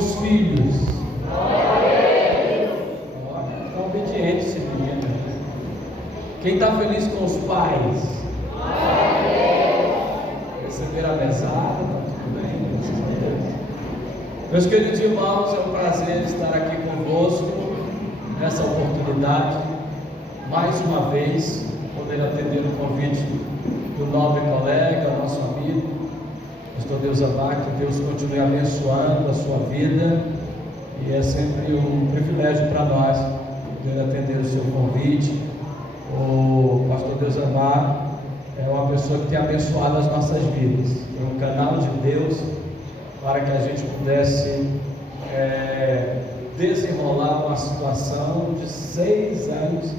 os filhos. Está obediente esse menino. Quem está feliz com os pais? Receber a mesada, está tudo bem? Meus queridos irmãos, é um prazer estar aqui convosco nessa oportunidade, mais uma vez, poder atender o convite do nobre colega, nosso amigo, pastor Deus Amar, que Deus continue abençoando a sua vida, e é sempre um privilégio para nós poder atender o seu convite. O pastor Deus Amar é uma pessoa que tem abençoado as nossas vidas, é um canal de Deus para que a gente pudesse desenrolar uma situação de 6 anos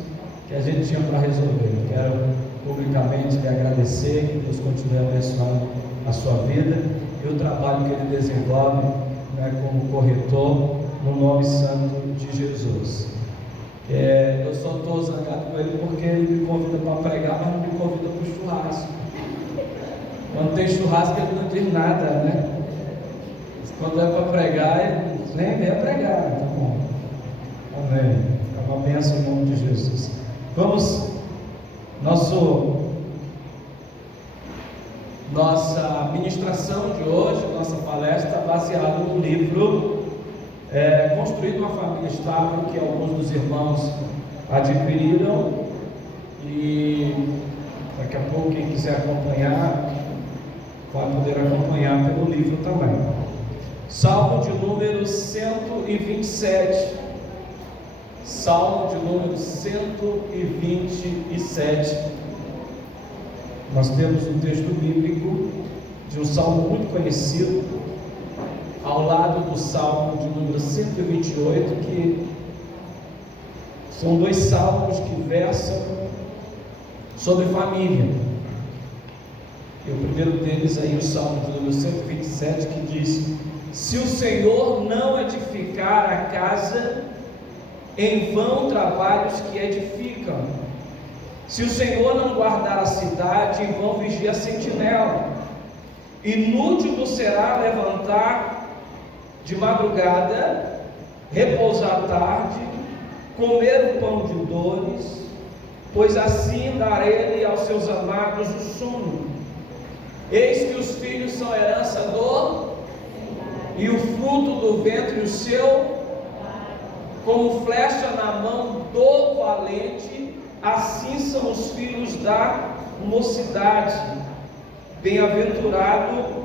que a gente tinha para resolver. Quero publicamente lhe agradecer, que Deus continue abençoando a sua vida e o trabalho que ele desenvolve, como corretor, no nome santo de Jesus. Eu só estou zangado com ele porque ele me convida para pregar, mas não me convida para o churrasco. Quando tem churrasco ele não diz nada, né? Quando é para pregar, ele nem vem pregar. Tá bom. Amém. É uma bênção em nome de Jesus. Vamos, nossa ministração de hoje, nossa palestra, baseada no livro Construindo uma Família Estável, que alguns dos irmãos adquiriram, e daqui a pouco quem quiser acompanhar vai poder acompanhar pelo livro também. Salmo de número 127. Salmo de número 127. Nós temos um texto bíblico de um salmo muito conhecido, ao lado do salmo de número 128, que são 2 salmos que versam sobre família. E o primeiro deles aí, o salmo de número 127, que diz: se o Senhor não edificar a casa, em vão trabalhos que edificam. Se o Senhor não guardar a cidade, em vão vigia a sentinela. Inútil será levantar de madrugada, repousar tarde, comer o pão de dores, pois assim dará ele aos seus amados o sono. Eis que os filhos são herança do, e o fruto do ventre o seu, como flecha na mão do valente, assim são os filhos da mocidade. Bem-aventurado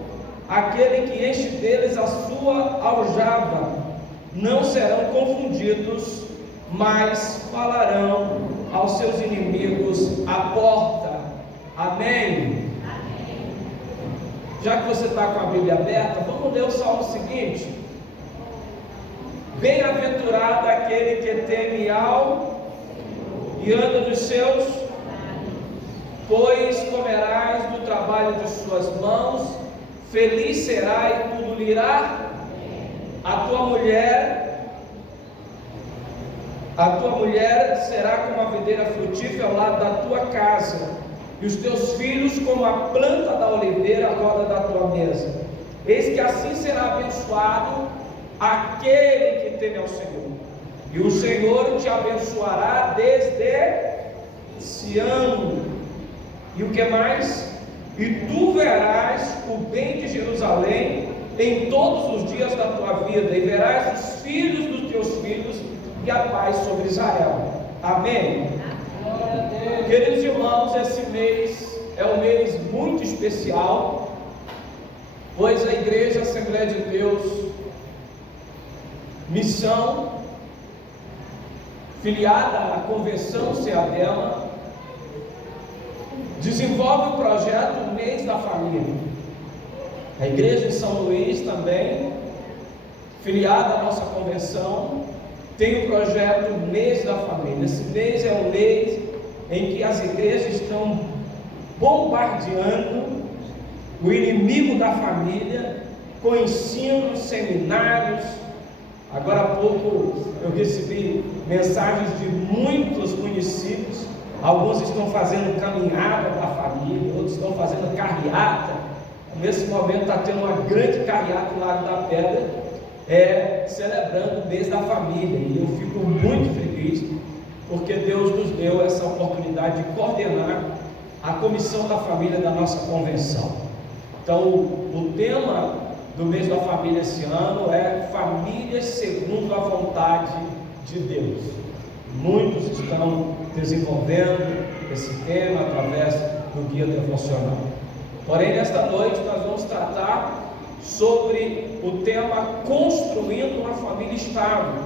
aquele que enche deles a sua aljava. Não serão confundidos, mas falarão aos seus inimigos à porta. Amém? Já que você está com a Bíblia aberta, vamos ler o salmo seguinte. Bem-aventurado aquele que teme ao e anda nos seus, pois comerás do trabalho de suas mãos, feliz será e tudo lhe irá. A tua mulher será como a videira frutífera ao lado da tua casa, e os teus filhos como a planta da oliveira à roda da tua mesa. Eis que assim será abençoado aquele que teme ao Senhor, e o Senhor te abençoará desde Sião. E o que mais? E tu verás o bem de Jerusalém em todos os dias da tua vida, e verás os filhos dos teus filhos, e a paz sobre Israel. Amém? Queridos irmãos, esse mês é um mês muito especial, pois a Igreja Assembleia de Deus Missão, filiada à Convenção Seadema, desenvolve o projeto Mês da Família. A Igreja de São Luís também, filiada à nossa convenção, tem o projeto Mês da Família. Esse mês é o mês em que as igrejas estão bombardeando o inimigo da família com ensinos, seminários. Agora há pouco eu recebi mensagens de muitos municípios. Alguns estão fazendo caminhada da família, outros estão fazendo carreata. Nesse momento está tendo uma grande carreata no Lago da Pedra, celebrando o mês da família, e eu fico muito feliz porque Deus nos deu essa oportunidade de coordenar a comissão da família da nossa convenção. Então, o tema do mês da família esse ano é Famílias segundo a vontade de Deus. Muitos estão desenvolvendo esse tema através do guia devocional. Porém, nesta noite nós vamos tratar sobre o tema Construindo uma Família Estável,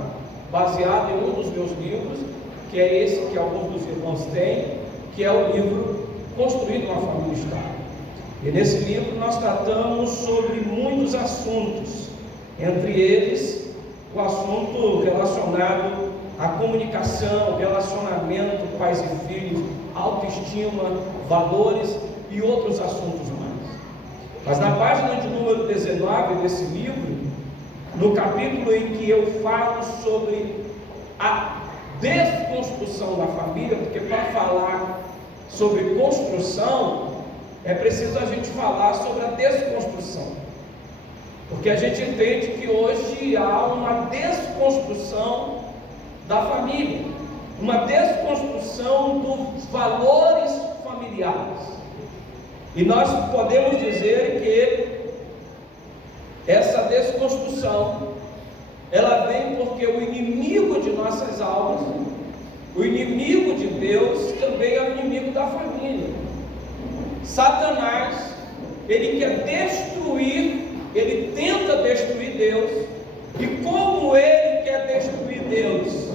baseado em um dos meus livros, que é esse que alguns dos irmãos têm, que é o livro Construindo uma Família Estável. E nesse livro nós tratamos sobre muitos assuntos, entre eles o assunto relacionado à comunicação, relacionamento, pais e filhos, autoestima, valores e outros assuntos mais. Mas na página de número 19 desse livro, no capítulo em que eu falo sobre a desconstrução da família, porque para falar sobre construção, é preciso a gente falar sobre a desconstrução, porque a gente entende que hoje há uma desconstrução da família, uma desconstrução dos valores familiares, e nós podemos dizer que essa desconstrução, ela vem porque o inimigo de nossas almas, o inimigo de Deus, também é o inimigo da família. Satanás, ele quer destruir, ele tenta destruir Deus. E como ele quer destruir Deus?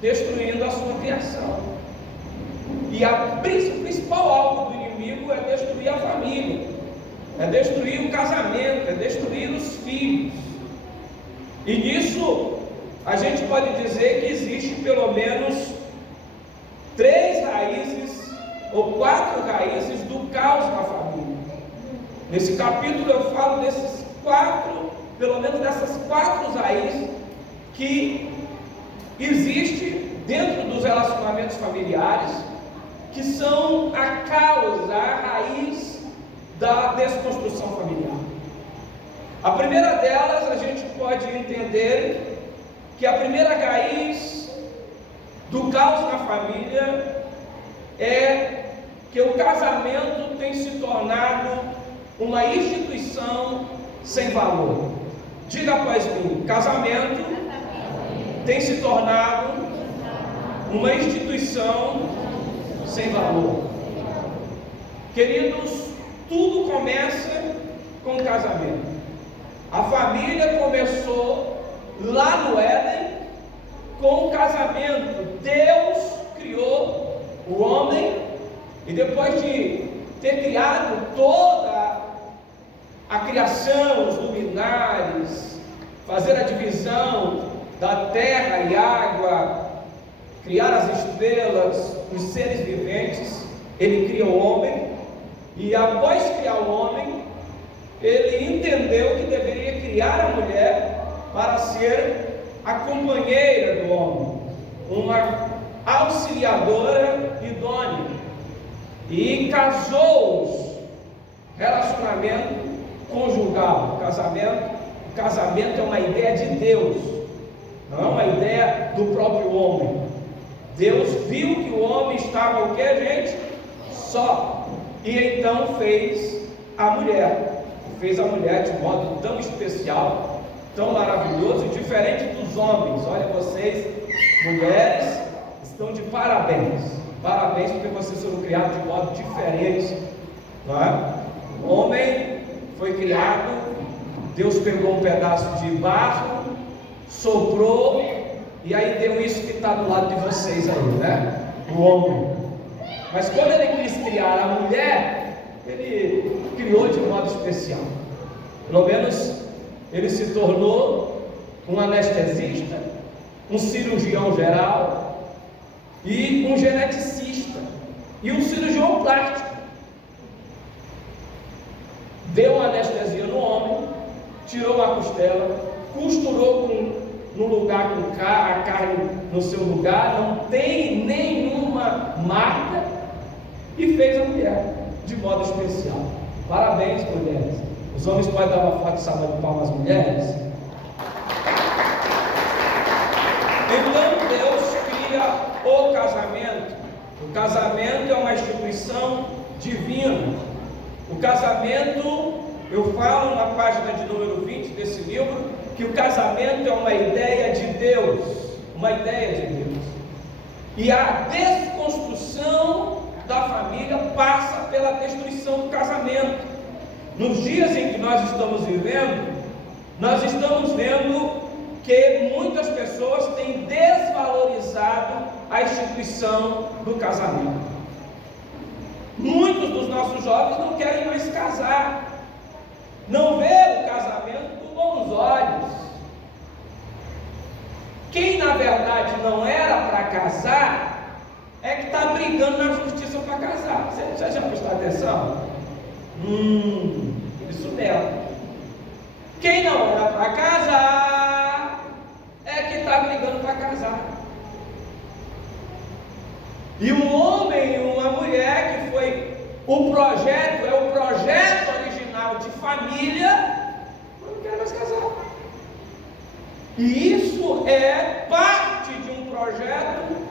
Destruindo a sua criação. E o principal alvo do inimigo é destruir a família, é destruir o casamento, é destruir os filhos. E nisso a gente pode dizer que existe pelo menos 3 raízes ou 4 raízes do caos na família. Nesse capítulo eu falo desses 4, pelo menos dessas 4 raízes que existe dentro dos relacionamentos familiares, que são a causa, a raiz da desconstrução familiar. A primeira delas, a gente pode entender que a primeira raiz do caos na família é que o casamento tem se tornado uma instituição sem valor. Diga após mim: casamento tem se tornado uma instituição sem valor. Queridos, tudo começa com o casamento. A família começou lá no Éden com o casamento. Deus criou o homem, e depois de ter criado toda a criação, os luminares, fazer a divisão da terra e água, criar as estrelas, os seres viventes, ele cria o homem, e após criar o homem, ele entendeu que deveria criar a mulher para ser a companheira do homem, uma auxiliadora idônea, e casou-os. Relacionamento conjugal, casamento é uma ideia de Deus, não é uma ideia do próprio homem. Deus viu que o homem estava o que, gente? Só, e então fez a mulher de modo tão especial, tão maravilhoso, diferente dos homens. Olha, vocês, mulheres, estão de parabéns porque vocês foram criados de modo diferente, não é? O homem foi criado, Deus pegou um pedaço de barro, soprou, e aí deu isso que está do lado de vocês aí, né? O homem. Mas quando ele quis criar a mulher, ele criou de modo especial. Pelo menos ele se tornou um anestesista, um cirurgião geral e um geneticista e um cirurgião plástico. Deu uma anestesia no homem, tirou a costela, costurou no lugar com a carne no seu lugar, não tem nenhuma marca, e fez a mulher de modo especial. Parabéns, mulheres. Os homens podem dar uma forte salva de palmas às mulheres? casamento? O casamento é uma instituição divina. O casamento, eu falo na página de número 20 desse livro, que o casamento é uma ideia de Deus. Uma ideia de Deus. E a desconstrução da família passa pela destruição do casamento. Nos dias em que nós estamos vivendo, nós estamos vendo que muitas pessoas têm desvalorizado a instituição do casamento. Muitos dos nossos jovens não querem mais casar, não vê o casamento com bons olhos. Quem na verdade não era para casar é que está brigando na justiça para casar. Você já prestou atenção? Isso mesmo. Quem não era para casar é que está brigando para casar. E um homem e uma mulher que foi o projeto, é o projeto original de família, não quer mais casar. E isso é parte de um projeto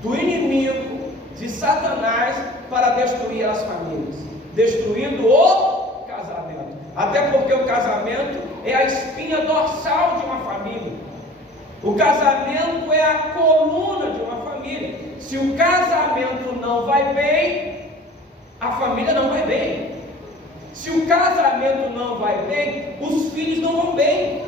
do inimigo, de Satanás, para destruir as famílias, destruindo o casamento. Até porque o casamento é a espinha dorsal de uma família. O casamento é a coluna de uma família. Se o casamento não vai bem, a família não vai bem. Se o casamento não vai bem, os filhos não vão bem.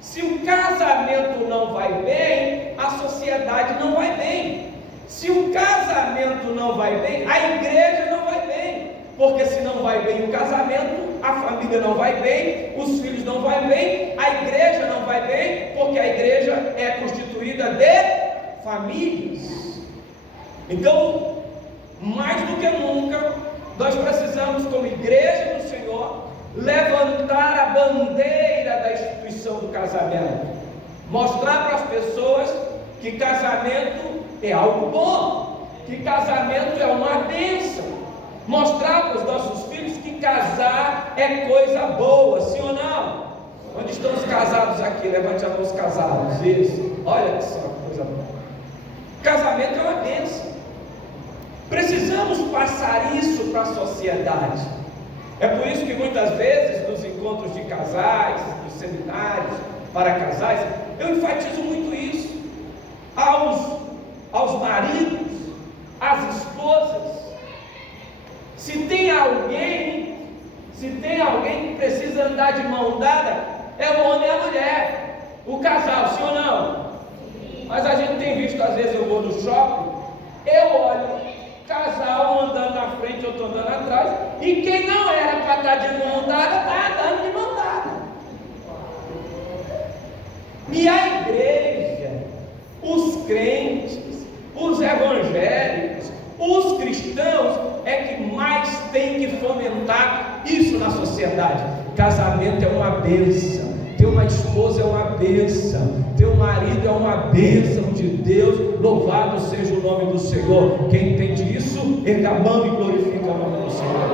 Se o casamento não vai bem, a sociedade não vai bem. Se o casamento não vai bem, a igreja não vai bem. Porque se não vai bem o casamento, a família não vai bem, os filhos não vão bem, a igreja não vai bem, porque a igreja é constituída de famílias. Então, mais do que nunca, nós precisamos, como igreja do Senhor, levantar a bandeira da instituição do casamento, mostrar para as pessoas que casamento é algo bom, que casamento é uma bênção, mostrar para os nossos filhos que casar é coisa boa, sim ou não? Onde estão os casados aqui? Levante a mão os casados. Isso, olha que só coisa boa. Casamento é uma bênção. Precisamos passar isso para a sociedade. É por isso que muitas vezes nos encontros de casais, nos seminários para casais, eu enfatizo muito isso aos maridos, às esposas. Se tem alguém que precisa andar de mão dada, é o homem e a mulher, o casal, sim ou não? Mas a gente tem visto, às vezes eu vou no shopping, eu olho casal, um andando na frente, outro andando atrás, e quem não era para estar de mão dada, está andando de mão dada. E a igreja, os crentes, os evangélicos, os cristãos, é que mais tem que fomentar isso na sociedade. Casamento é uma bênção, ter uma esposa é uma bênção, ter um marido é uma bênção de Deus. Louvado seja o nome do Senhor. Quem entende isso, erga a mão e glorifica o nome do Senhor.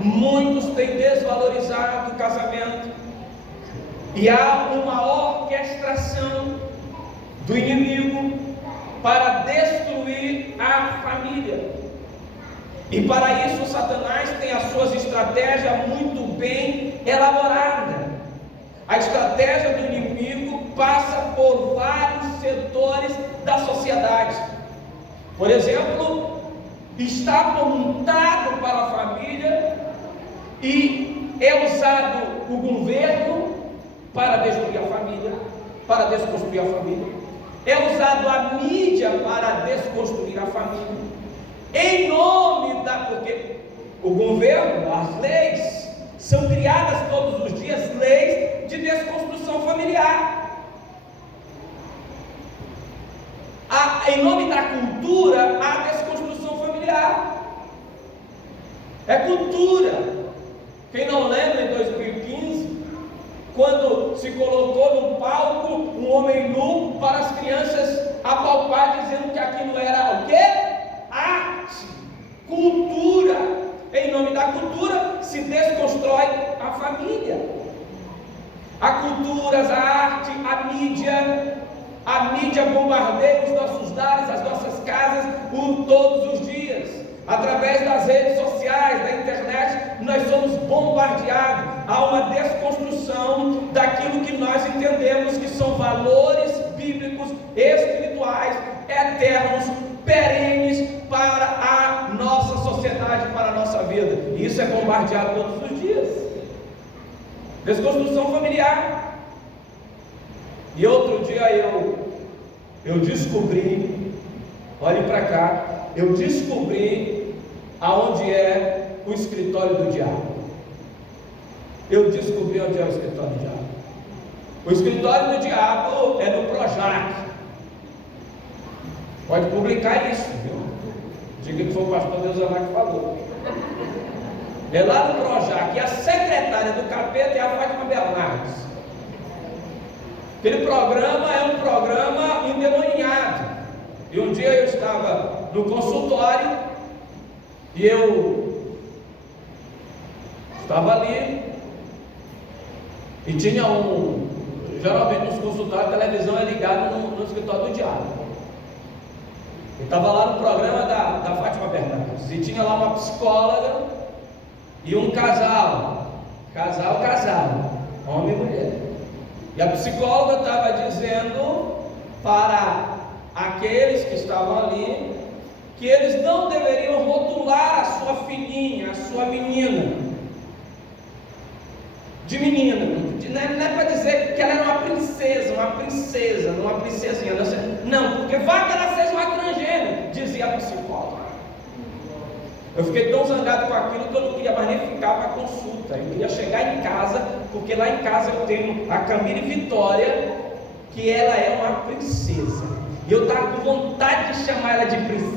Muitos têm desvalorizado o casamento, e há uma orquestração do inimigo para destruir a família. E para isso Satanás tem as suas estratégias muito bem elaboradas. A estratégia do inimigo passa por vários setores da sociedade. Por exemplo, está apontado para a família e é usado o governo para destruir a família, para desconstruir a família. É usado a mídia para desconstruir a família. Em nome porque o governo, as leis, são criadas todos os dias, leis de desconstrução familiar. Em nome da cultura, há desconstrução familiar. É cultura. Quem não lembra, em 2015, quando se colocou no palco um homem nu para as crianças apalpar, dizendo que aquilo era o quê? Arte, cultura. Em nome da cultura se desconstrói a família. A cultura, a arte, a mídia A mídia bombardeia os nossos lares, as nossas casas, por todos os dias. Através das redes sociais, da internet, nós somos bombardeados. Há uma desconstrução daquilo que nós entendemos que são valores bíblicos, espirituais, eternos, perenes para a nossa sociedade, para a nossa vida. E isso é bombardeado todos os dias. Desconstrução familiar. E outro dia eu descobri, olhe para cá, eu descobri aonde é o escritório do diabo. Eu descobri onde é o escritório do diabo. O escritório do diabo é no Projac. Pode publicar isso, viu? Diga que foi o pastor Deus Amar que falou. É lá no Projac. E a secretária do capeta é a Fátima Bernardes. Aquele programa é um programa endemoniado. E um dia eu estava no consultório e eu estava ali e tinha geralmente nos consultórios a televisão é ligada no escritório do diabo. Eu estava lá no programa da Fátima Bernardes e tinha lá uma psicóloga e um casal, homem e mulher. E a psicóloga estava dizendo para aqueles que estavam ali que eles não deveriam rotular a sua filhinha, a sua menina de menina. Não é para dizer que ela era uma princesa, não uma princesinha. Não, porque vai que ela seja uma transgênero, dizia a psicóloga. Eu fiquei tão zangado com aquilo que eu não queria mais nem ficar para a consulta. Eu queria chegar em casa, porque lá em casa eu tenho a Camille Vitória, que ela é uma princesa. E eu estava com vontade de chamar ela de princesa.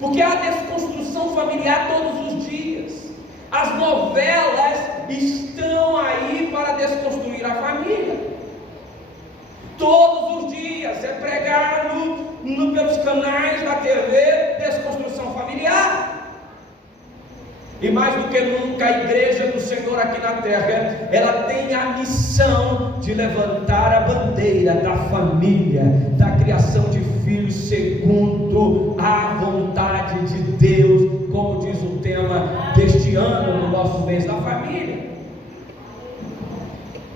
Porque há desconstrução familiar todos os dias. As novelas estão aí para desconstruir a família. Todos os dias é pregado pelos canais da TV desconstrução familiar. E mais do que nunca, a igreja do Senhor aqui na terra, ela tem a missão de levantar a bandeira da família, da criação de filhos segundo a vontade de Deus, como diz o tema deste ano no nosso mês da família.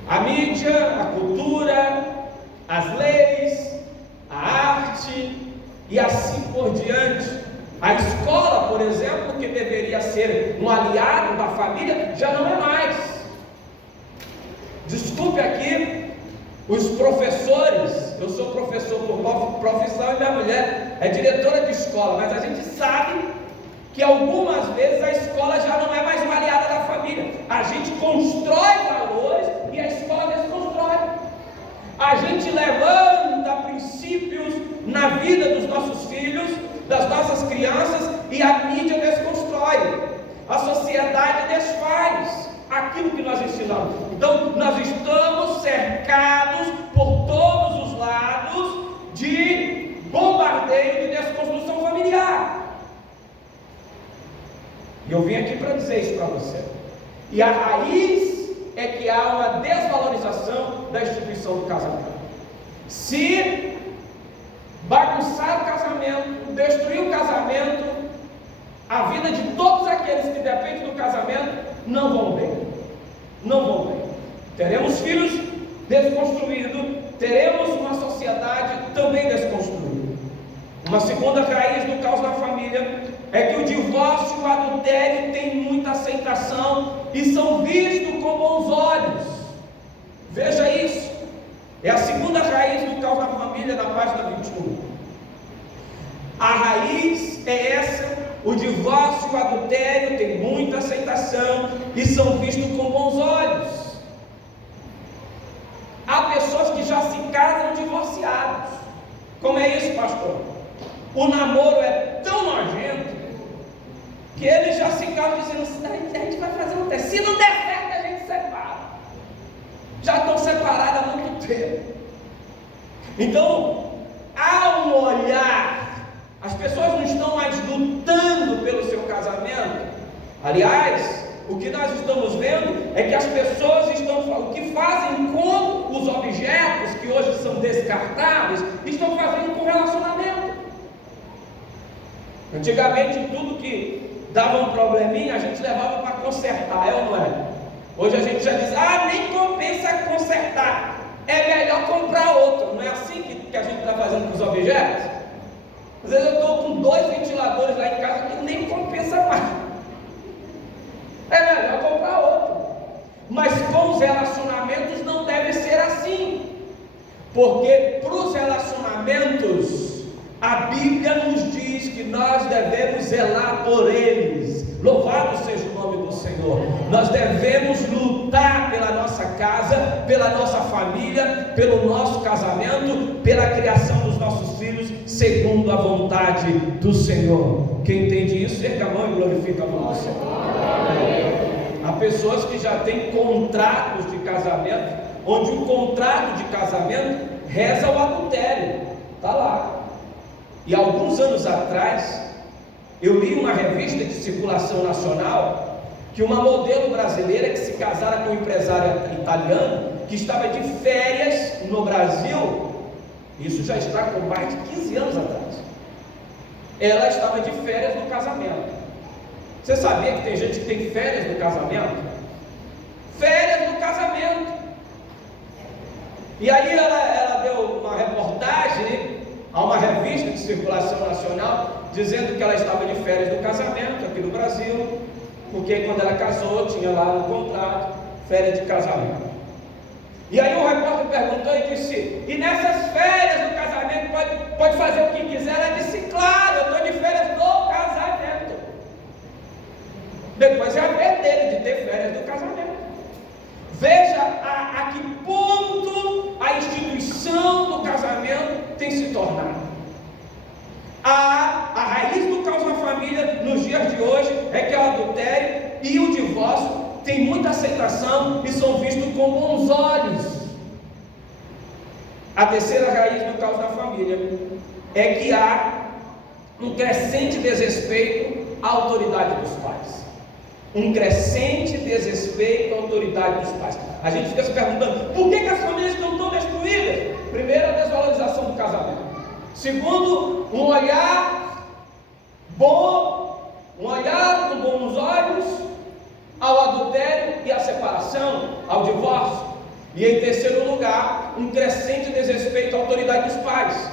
A mídia, a cultura, as leis, a arte e assim por diante. A escola, por exemplo, que deveria ser um aliado da família, já não é mais. Desculpe aqui os professores. Eu sou professor por profissão e minha mulher é diretora de escola, mas a gente sabe que algumas vezes a escola já não é mais uma aliada da família. A gente constrói valores e a escola desconstrói. A gente levanta princípios na vida dos nossos filhos, das nossas crianças, e a mídia desconstrói. A sociedade desfaz aquilo que nós ensinamos. Então nós estamos cercados por todos os lados de bombardeio de desconstrução familiar. E eu vim aqui para dizer isso para você. E a raiz é que há uma desvalorização da instituição do casamento. Se bagunçar o casamento, destruir o casamento, a vida de todos aqueles que dependem do casamento não vão bem. Não vão bem. Teremos filhos desconstruídos, teremos uma sociedade também desconstruída. Uma segunda raiz do caos da família é que o divórcio e o adultério têm muita aceitação e são vistos com bons olhos. Veja isso. É a segunda raiz do caos da família, na página 21. A raiz é essa: o divórcio e o adultério têm muita aceitação e são vistos com bons olhos. Há pessoas que já se casam divorciados. Como é isso, pastor? O namoro é tão nojento que eles já se casam dizendo: a gente vai fazer um teste, se não der certo a gente separa. Já estão separados há muito tempo. Então há um olhar, as pessoas não estão mais lutando pelo seu casamento. Aliás, o que nós estamos vendo é que as pessoas o que fazem com os objetos que hoje são descartáveis, estão fazendo com relacionamento. Antigamente, tudo que dava um probleminha, a gente levava para consertar, é ou não é? Hoje a gente já diz, nem compensa consertar, é melhor comprar outro. Não é assim que a gente está fazendo com os objetos? Às vezes eu estou com 2 ventiladores lá em casa que nem compensa mais, é melhor comprar outro. Mas com os relacionamentos não deve ser assim, porque para os relacionamentos a Bíblia nos diz que nós devemos zelar por eles. Louvado seja o nome do Senhor. Nós devemos lutar pela nossa casa, pela nossa família, pelo nosso casamento, pela criação dos nossos filhos, segundo a vontade do Senhor. Quem entende isso, erga a mão e glorifica a mão do Senhor. Há pessoas que já têm contratos de casamento, onde o contrato de casamento reza o adultério, está lá. E alguns anos atrás, eu li uma revista de circulação nacional, que uma modelo brasileira que se casara com um empresário italiano, que estava de férias no Brasil, isso já está com mais de 15 anos atrás, ela estava de férias no casamento. Você sabia que tem gente que tem férias no casamento? Férias no casamento. E aí ela deu uma reportagem a uma revista de circulação nacional, dizendo que ela estava de férias no casamento aqui no Brasil, porque quando ela casou tinha lá no contrato férias de casamento. E aí o repórter perguntou e disse: e nessas férias do casamento pode fazer o que quiser? Ela disse: claro, eu estou de férias do casamento. Depois é a vez dele de ter férias do casamento. Veja a que ponto a instituição do casamento tem se tornado. A raiz do caos na família nos dias de hoje é que o adultério e o divórcio têm muita aceitação e são vistos com bons olhos. A terceira raiz do caos na família é que há um crescente desrespeito à autoridade dos pais. Um crescente desrespeito à autoridade dos pais. A gente fica se perguntando, por que as famílias estão tão destruídas? Primeiro, a desvalorização do casamento. Segundo, um olhar bom, um olhar com bons olhos ao adultério e à separação, ao divórcio. E em terceiro lugar, um crescente desrespeito à autoridade dos pais.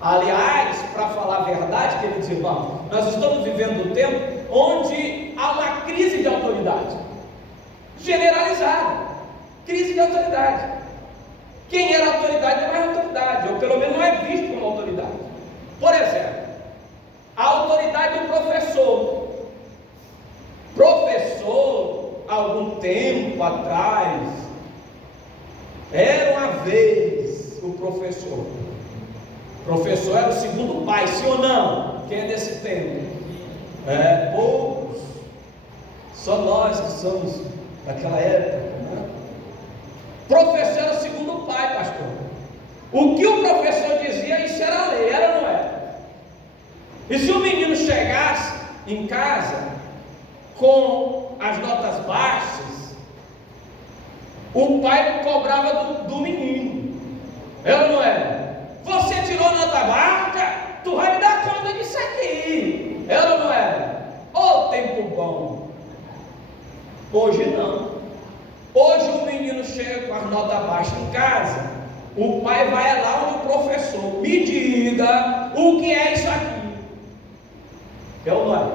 Aliás, para falar a verdade, queridos irmãos, nós estamos vivendo um tempo onde há uma crise de autoridade generalizada. Crise de autoridade. Quem era autoridade não é mais autoridade, ou pelo menos não é visto como autoridade. Por exemplo, a autoridade do professor. Professor, há algum tempo atrás, era uma vez o professor. Professor era o segundo pai, sim ou não? Quem é desse tempo? Poucos. Só nós que somos daquela época, né? Professor era o segundo pai, pastor. O que o professor dizia, isso era lei, era ou não era? E se o menino chegasse em casa com as notas baixas, o pai cobrava do menino, era ou não era? Você tirou nota baixa, tu vai me dar conta disso aqui, era ou não era? Ô tempo bom. Hoje não. Hoje o menino chega com as notas baixas em casa, o pai vai lá onde o professor: me diga o que é isso aqui. É ou não é?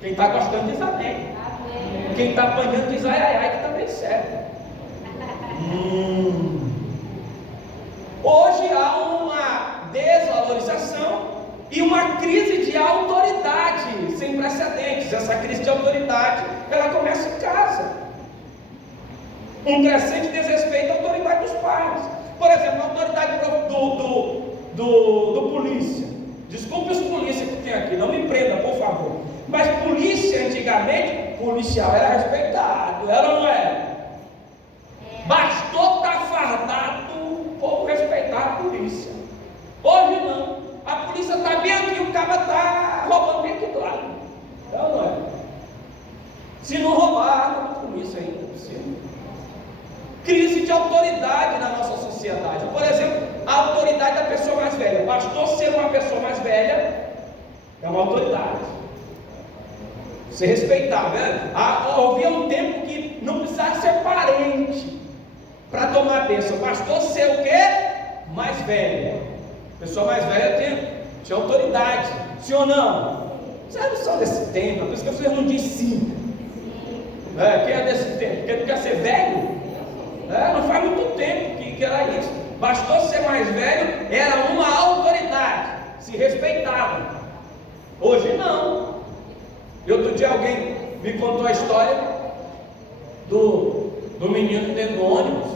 Quem está gostando diz amém. Quem está apanhando diz ai, ai, ai, que está bem certo. Hoje há uma desvalorização e uma crise de autoridade sem precedentes. Essa crise de autoridade, ela começa em casa. Um crescente desrespeito à autoridade dos pais. Por exemplo, a autoridade do polícia. Desculpe os polícias que tem aqui, não me prenda, por favor. Mas polícia, antigamente, policial era respeitado, era ou não era? Bastou estar fardado, o povo respeitar a polícia. Hoje não. A polícia está bem aqui, o cara está roubando bem aqui do lado. É ou não é? Se não roubar, com isso ainda por cima. Crise de autoridade na nossa sociedade. Por exemplo, a autoridade da pessoa mais velha. Pastor ser uma pessoa mais velha é uma autoridade. Ser respeitável. Havia um tempo que não precisava ser parente para tomar a bênção. Pastor ser o quê? Mais velho. Pessoa mais velha tinha autoridade. Sim ou não? Vocês não são desse tempo. Por isso que vocês não dizem sim. Quem é desse tempo? Quem não quer ser velho? Não faz muito tempo que era isso. Bastou ser mais velho, era uma autoridade, se respeitava. Hoje não. E outro dia alguém me contou a história do menino dentro do ônibus.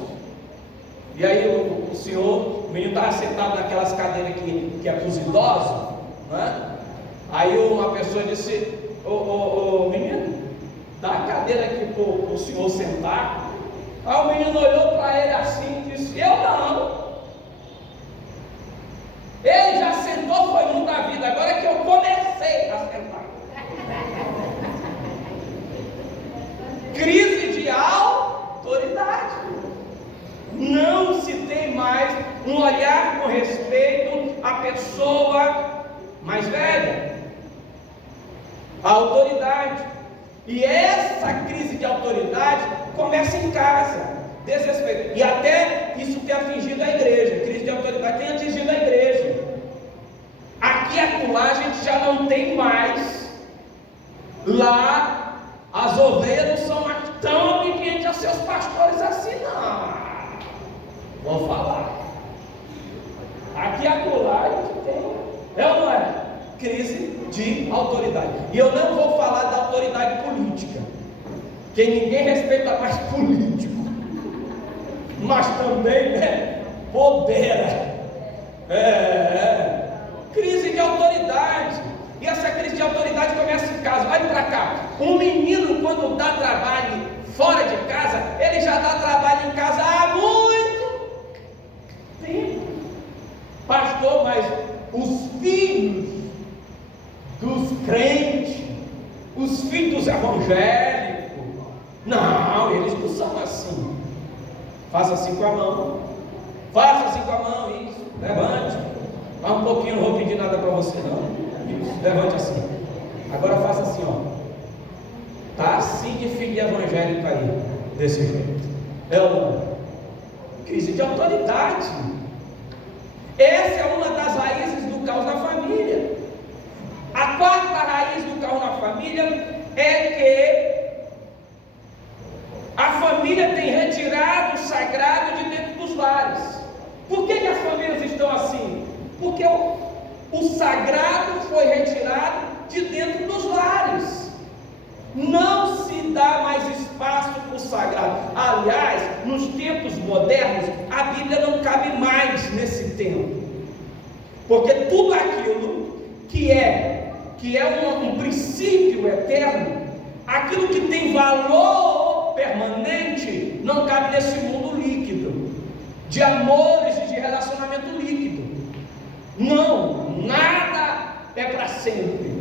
E aí o menino estava sentado naquelas cadeiras que é para os idosos, né? Aí uma pessoa disse: ô menino, dá a cadeira aqui para o senhor sentar. Aí o menino olhou para ele assim e disse: eu não. Ele já sentou, foi muito da vida, agora é que eu comecei a sentar. Crise de autoridade. Não se tem mais um olhar com respeito à pessoa mais velha. A autoridade. E essa crise de autoridade começa em casa, desrespeito. E até isso tem atingido a igreja. Crise de autoridade tem atingido a igreja. Aqui e acolá a gente já não tem mais. Lá as ovelhas não são mais tão obedientes aos seus pastores assim, não. Vou falar. Aqui e acolá a gente tem. É ou não é? Crise de autoridade. E eu não vou falar da autoridade política, que ninguém respeita mais político, mas também podera. Crise de autoridade. E essa crise de autoridade começa em casa. Olha para cá. Um menino, quando dá trabalho fora de casa, ele já dá trabalho em casa há muito tempo. Pastor, mas os filhos dos crentes, os filhos dos evangélicos, não, eles não são assim. Faça assim com a mão. Faça assim com a mão, isso. Levante. Vai um pouquinho, não vou pedir nada para você não. Isso, levante assim. Agora faça assim, ó. Tá assim de filho evangélico aí, desse jeito. É uma crise de autoridade. Essa é uma das raízes do caos na família. A quarta raiz do caos na família é que a família tem retirado o sagrado de dentro dos lares. Por que as famílias estão assim? Porque o sagrado foi retirado de dentro dos lares. Não se dá mais espaço para o sagrado. Aliás, nos tempos modernos, a Bíblia não cabe mais nesse tempo. Porque tudo aquilo que é um princípio eterno, aquilo que tem valor permanente, não cabe nesse mundo líquido, de amores e de relacionamento líquido. Não, nada é para sempre.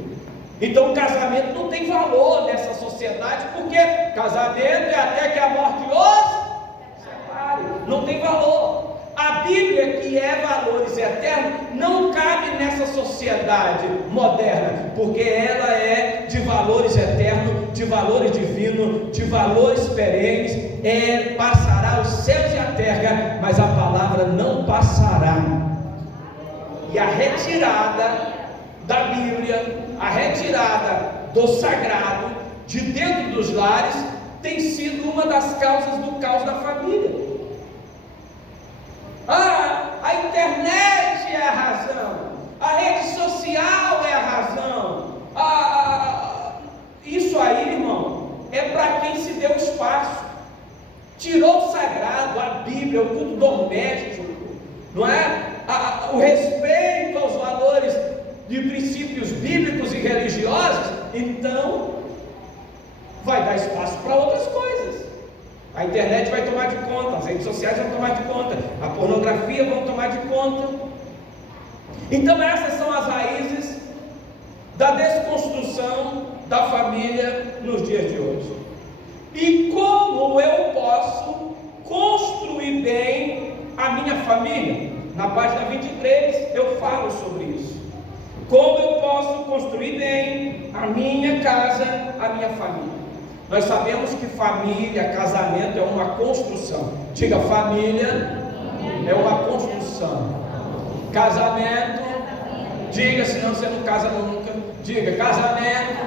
Então o casamento não tem valor nessa sociedade, porque casamento é até que a morte os separe, não tem valor. A Bíblia, que é valores eternos, não cabe nessa sociedade moderna, porque ela é de valores eternos, de valores divinos, de valores perenes. Passará os céus e a terra, mas a palavra não passará. E a retirada da Bíblia, a retirada do sagrado de dentro dos lares, tem sido uma das causas do caos da família. A internet é a razão, a rede social é a razão. Isso aí, irmão, é para quem se deu espaço, tirou o sagrado, a Bíblia, o culto doméstico, não é? O respeito aos valores de princípios bíblicos e religiosos. Então vai dar espaço para outras coisas. A internet vai tomar de conta, as redes sociais vão tomar de conta, a pornografia vão tomar de conta. Então essas são as raízes da desconstrução da família nos dias dias de hoje. E como eu posso construir bem a minha família? Na página 23 eu falo sobre isso. Como eu posso construir bem a minha casa, a minha família? Nós sabemos que família, casamento é uma construção. Diga, família é uma construção. Casamento, diga, senão você não casa nunca. Diga, casamento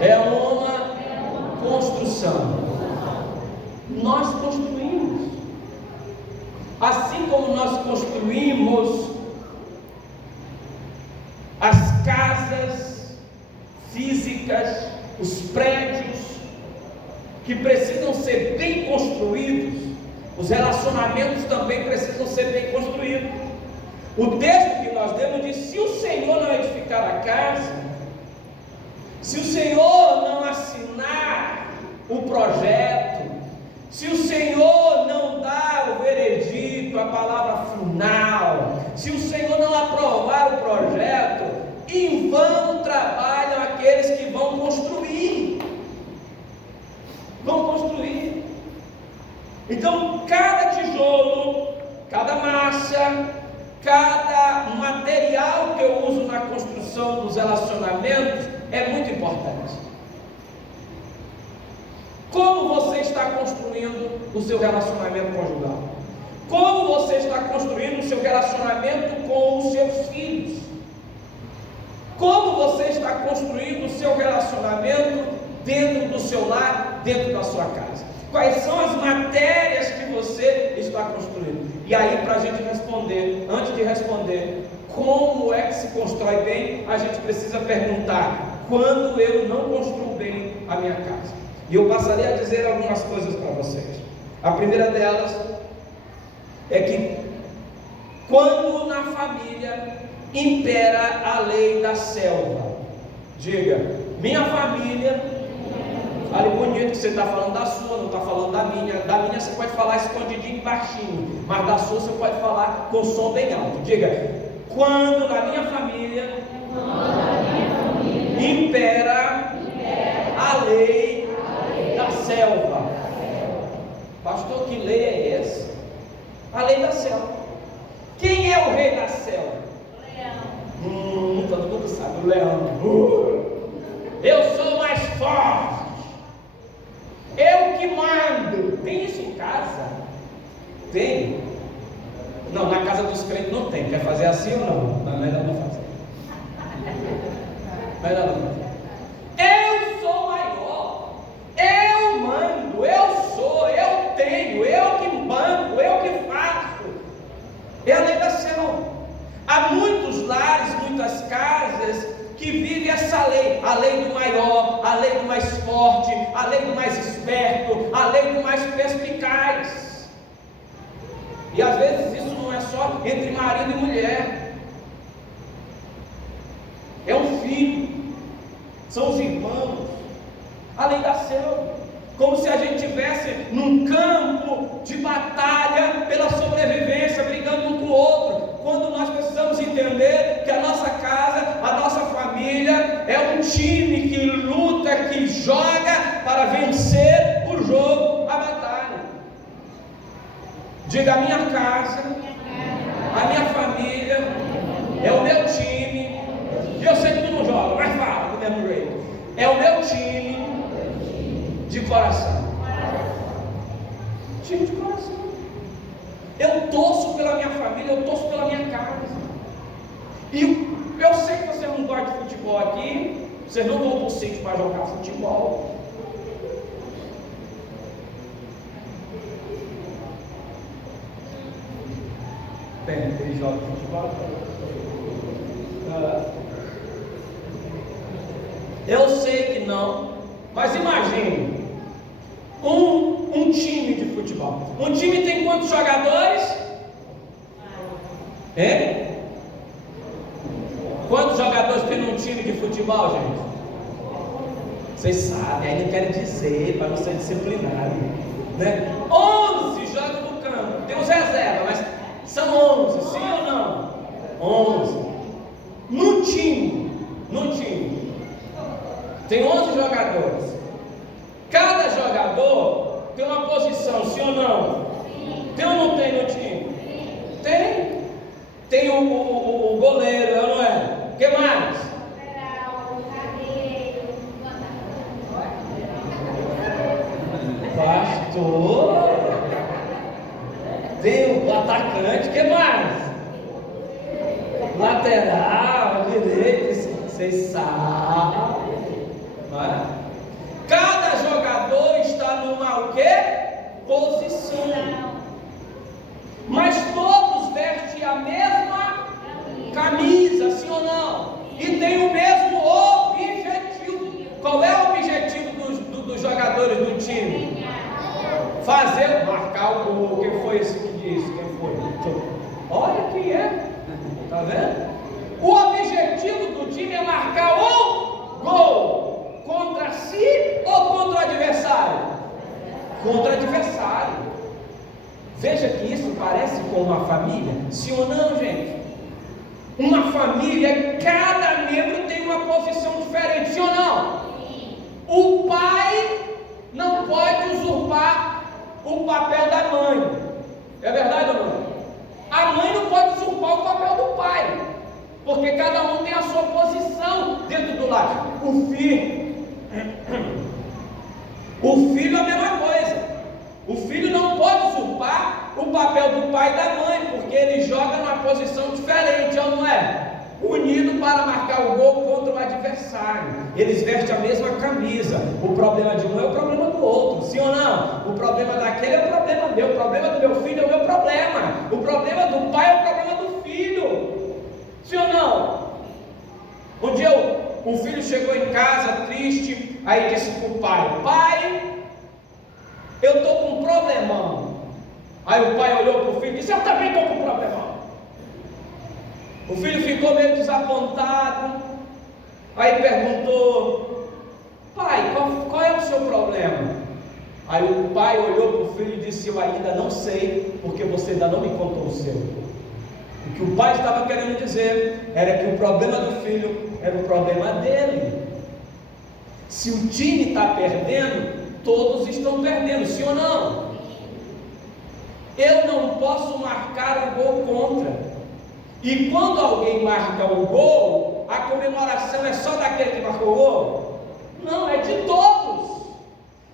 é uma construção. Nós construímos. Assim como nós construímos as casas físicas, os prédios que precisam ser bem construídos, os relacionamentos também precisam ser bem construídos. O texto que nós demos diz: se o Senhor não edificar a casa, se o Senhor não assinar o projeto, se o Senhor não dar o veredito, a palavra final, se o Senhor não aprovar o projeto, em vão trabalham aqueles que vão construir. Vão construir. Então, cada tijolo, cada massa, cada material que eu uso na construção dos relacionamentos é muito importante. Como você está construindo o seu relacionamento conjugal? Como você está construindo o seu relacionamento com os seus filhos? Como você está construindo o seu relacionamento dentro do seu lar, dentro da sua casa? Quais são as matérias que você está construindo? E aí, para a gente responder, antes de responder como é que se constrói bem, a gente precisa perguntar: quando eu não construo bem a minha casa? E eu passarei a dizer algumas coisas para vocês. A primeira delas é que quando na família impera a lei da selva. Diga, minha família. Fale bonito, que você está falando da sua, não está falando da minha. Da minha você pode falar escondidinho e baixinho, mas da sua você pode falar com som bem alto. Diga, quando na minha família impera a lei da selva. Pastor, que lei é essa? A lei da selva. Quem é o rei da selva? O leão. Todo mundo sabe, o leão. Eu sou mais forte. Eu que mando. Tem isso em casa? Tem? Não, na casa dos crentes não tem. Quer fazer assim ou não? Não, não é nada para fazer. Não é nada para fazer. Eu sou maior. Eu mando. Eu sou. Eu tenho. Eu que mando. Eu que faço. É a lei da selva. Há muitos lares, muitas casas que vive essa lei, a lei do maior, a lei do mais forte, a lei do mais esperto, a lei do mais perspicaz. E às vezes isso não é só entre marido e mulher, é um filho, são os irmãos, a lei da selva, como se a gente estivesse num campo de batalha pela sobrevivência, brigando um com o outro, quando nós precisamos entender que a nossa casa, a nossa família é um time que luta, que joga para vencer o jogo, a batalha. Diga, a minha casa, a minha família é o meu time. E eu sei que tu não joga, mas fala do mesmo jeito. É o meu time de coração. Time de coração. Eu torço pela minha família, eu torço pela minha casa. E eu sei que você não gosta de futebol aqui, vocês não vão para o sítio para jogar futebol. Tem, ele joga futebol. Eu sei que não, mas imagine um time de futebol. Um time tem quantos jogadores? Quantos jogadores tem num time de futebol, gente? Vocês sabem, aí não querem dizer para não ser disciplinado, né? 11 jogam no campo, tem os reservas, mas são 11, sim ou não? 11. Num time, tem 11 jogadores. tem uma posição, sim ou não? Tem ou não tem no time? Tem. Tem o goleiro, é ou não é? O que mais? Pastor. Tem o atacante, o que mais? Lateral, direito, vocês sabem. Não é? Cada jogador está numa o quê? Posição. Mas todos vestem a mesma camisa, sim ou não? E tem o mesmo objetivo. Qual é o objetivo dos jogadores do time? Fazer, marcar o gol. Quem foi esse que disse? Quem foi? Olha quem é. Tá vendo? O objetivo do time é marcar um gol. Contra si ou contra o adversário? Contra o adversário. Veja que isso parece com uma família. Sim ou não, gente? Uma família, cada membro tem uma posição diferente. Sim ou não? O pai não pode usurpar o papel da mãe. É verdade ou não? A mãe não pode usurpar o papel do pai, porque cada um tem a sua posição dentro do lar. O filho é a mesma coisa. O filho não pode usurpar o papel do pai e da mãe, porque ele joga numa posição diferente, ou não é? Unido para marcar o gol contra o adversário. Eles vestem a mesma camisa. O problema de um é o problema do outro, sim ou não? O problema daquele é o problema meu. O problema do meu filho é o meu problema. O problema do pai é o problema do filho, sim ou não? Um dia um filho chegou em casa triste, aí disse para o pai: pai, eu estou com um problemão. Aí o pai olhou para o filho e disse: eu também estou com um problemão. O filho ficou meio desapontado, aí perguntou: pai, qual é o seu problema? Aí o pai olhou para o filho e disse: eu ainda não sei, porque você ainda não me contou o seu. O que o pai estava querendo dizer era que o problema do filho era o problema dele. Se o time está perdendo, todos estão perdendo, sim ou não? Eu não posso marcar o gol contra. E quando alguém marca o gol, a comemoração é só daquele que marcou o gol? Não, é de todos.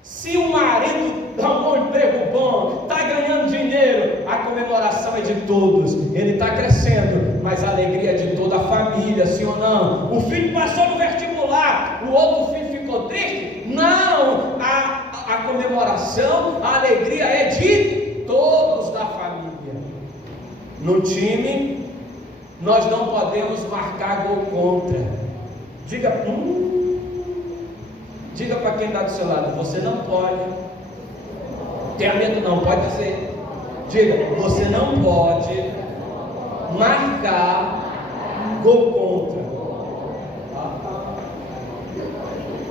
Se o marido dá um bom emprego bom, está ganhando dinheiro, a comemoração é de todos. Ele está crescendo, mas a alegria é de toda a família, sim ou não? O filho passou no vestibular, o outro filho ficou triste? Não, a comemoração, a alegria é de todos da família. No time, nós não podemos marcar gol contra. Diga para quem está do seu lado: você não pode. Tenha medo não, pode dizer. Diga: você não pode marcar gol contra.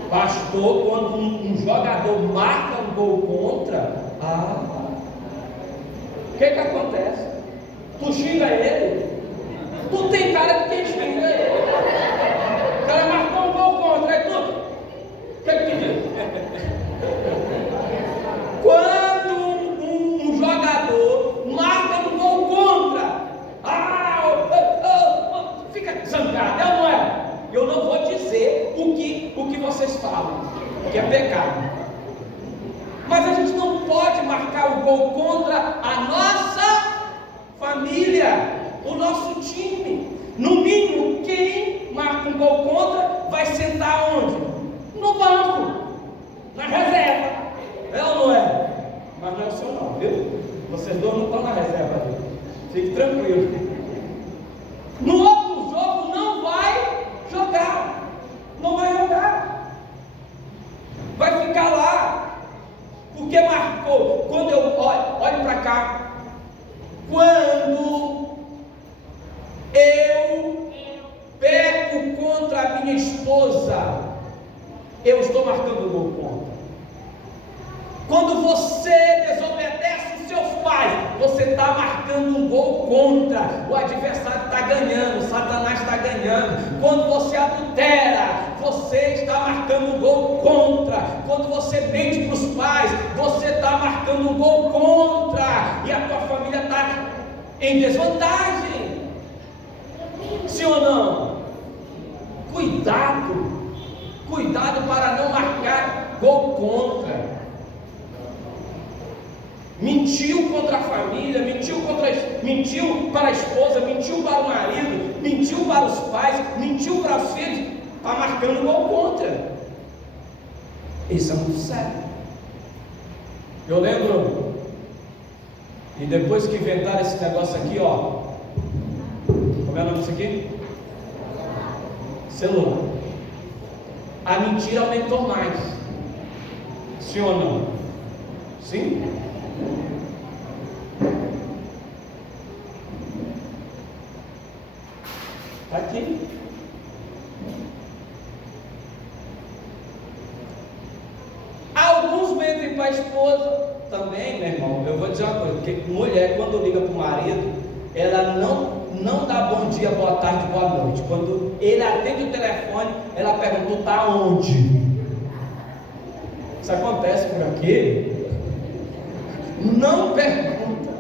Pastor, quando um jogador marca um gol contra, o que acontece? Tu xinga ele? Tu tem cara de quem xinga ele. O cara marcou um gol contra, aí tu, o que tu diz? Quando um jogador marca um gol contra, fica zangado, é ou não é? Eu não vou dizer o que vocês falam, que é pecado. Mas a gente não pode marcar o gol contra a nossa família, o nosso time. No mínimo, quem marca um gol contra vai sentar onde? No banco, na reserva. É ou não é? Mas não é o seu não, viu? Vocês dois não estão na reserva ali. Fique tranquilo. No outro jogo não vai jogar. Não vai jogar. Vai ficar lá. Porque marcou. Quando eu olho para cá. Quando eu peco contra a minha esposa, eu estou marcando o gol contra. Quando você desobedece os seus pais, você está marcando um gol contra. O adversário está ganhando, Satanás está ganhando. Quando você adultera, você está marcando um gol contra. Quando você mente para os pais, você está marcando um gol contra, e a tua família está em desvantagem. Sim ou não? Cuidado para não marcar gol contra. Mentiu contra a família, mentiu para a esposa, mentiu para o marido, mentiu para os pais, mentiu para os filhos, está marcando gol contra. Isso é muito sério. Eu lembro, e depois que inventaram esse negócio aqui, ó, como é o nome disso aqui? Celular. A mentira aumentou mais. Sim ou não? Sim? Está aqui. Alguns mentem para a esposa também, meu irmão. Eu vou dizer uma coisa, porque mulher, quando liga para o marido, ela não dá bom dia, boa tarde, boa noite. Quando ele atende o telefone, ela pergunta: tu está onde? Isso acontece por aqui. Não pergunta,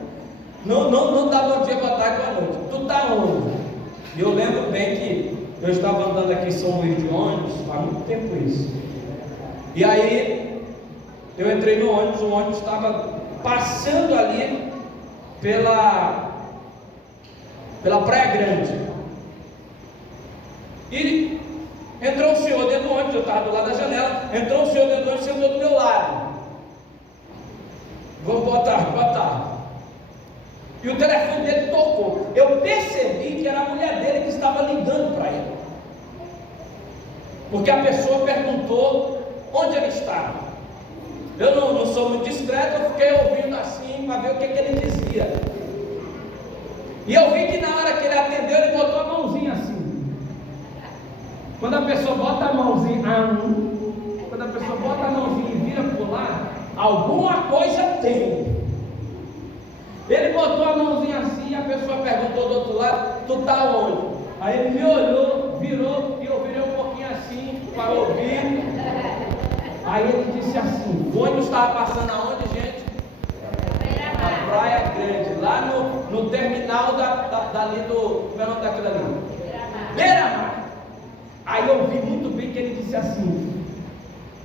não dá bom dia, boa tarde, boa noite. Tu está onde? E eu lembro bem que eu estava andando aqui em São Luís de ônibus, faz muito tempo isso. E aí eu entrei no ônibus, o ônibus estava passando ali pela Praia Grande. E entrou um senhor dentro do ônibus, eu estava do lado da janela, entrou um senhor dentro do ônibus e sentou do meu lado. Boa tarde. E o telefone dele tocou. Eu percebi que era a mulher dele que estava ligando para ele, porque a pessoa perguntou onde ele estava. Eu não sou muito discreto, eu fiquei ouvindo assim para ver o que ele dizia. E eu vi que na hora que ele atendeu, ele botou a mãozinha assim. Quando a pessoa bota a mãozinha, quando a pessoa bota a mãozinha e vira para o lado, alguma coisa tem. Ele botou a mãozinha assim, e a pessoa perguntou do outro lado: tu está onde? Aí ele me olhou, virou, e eu virei um pouquinho assim para ouvir. Aí ele disse assim: o ônibus estava passando aonde, gente? Na Praia Grande, lá no terminal dali do... como é o nome daquilo ali? Beira-Mar. Aí eu vi muito bem que ele disse assim: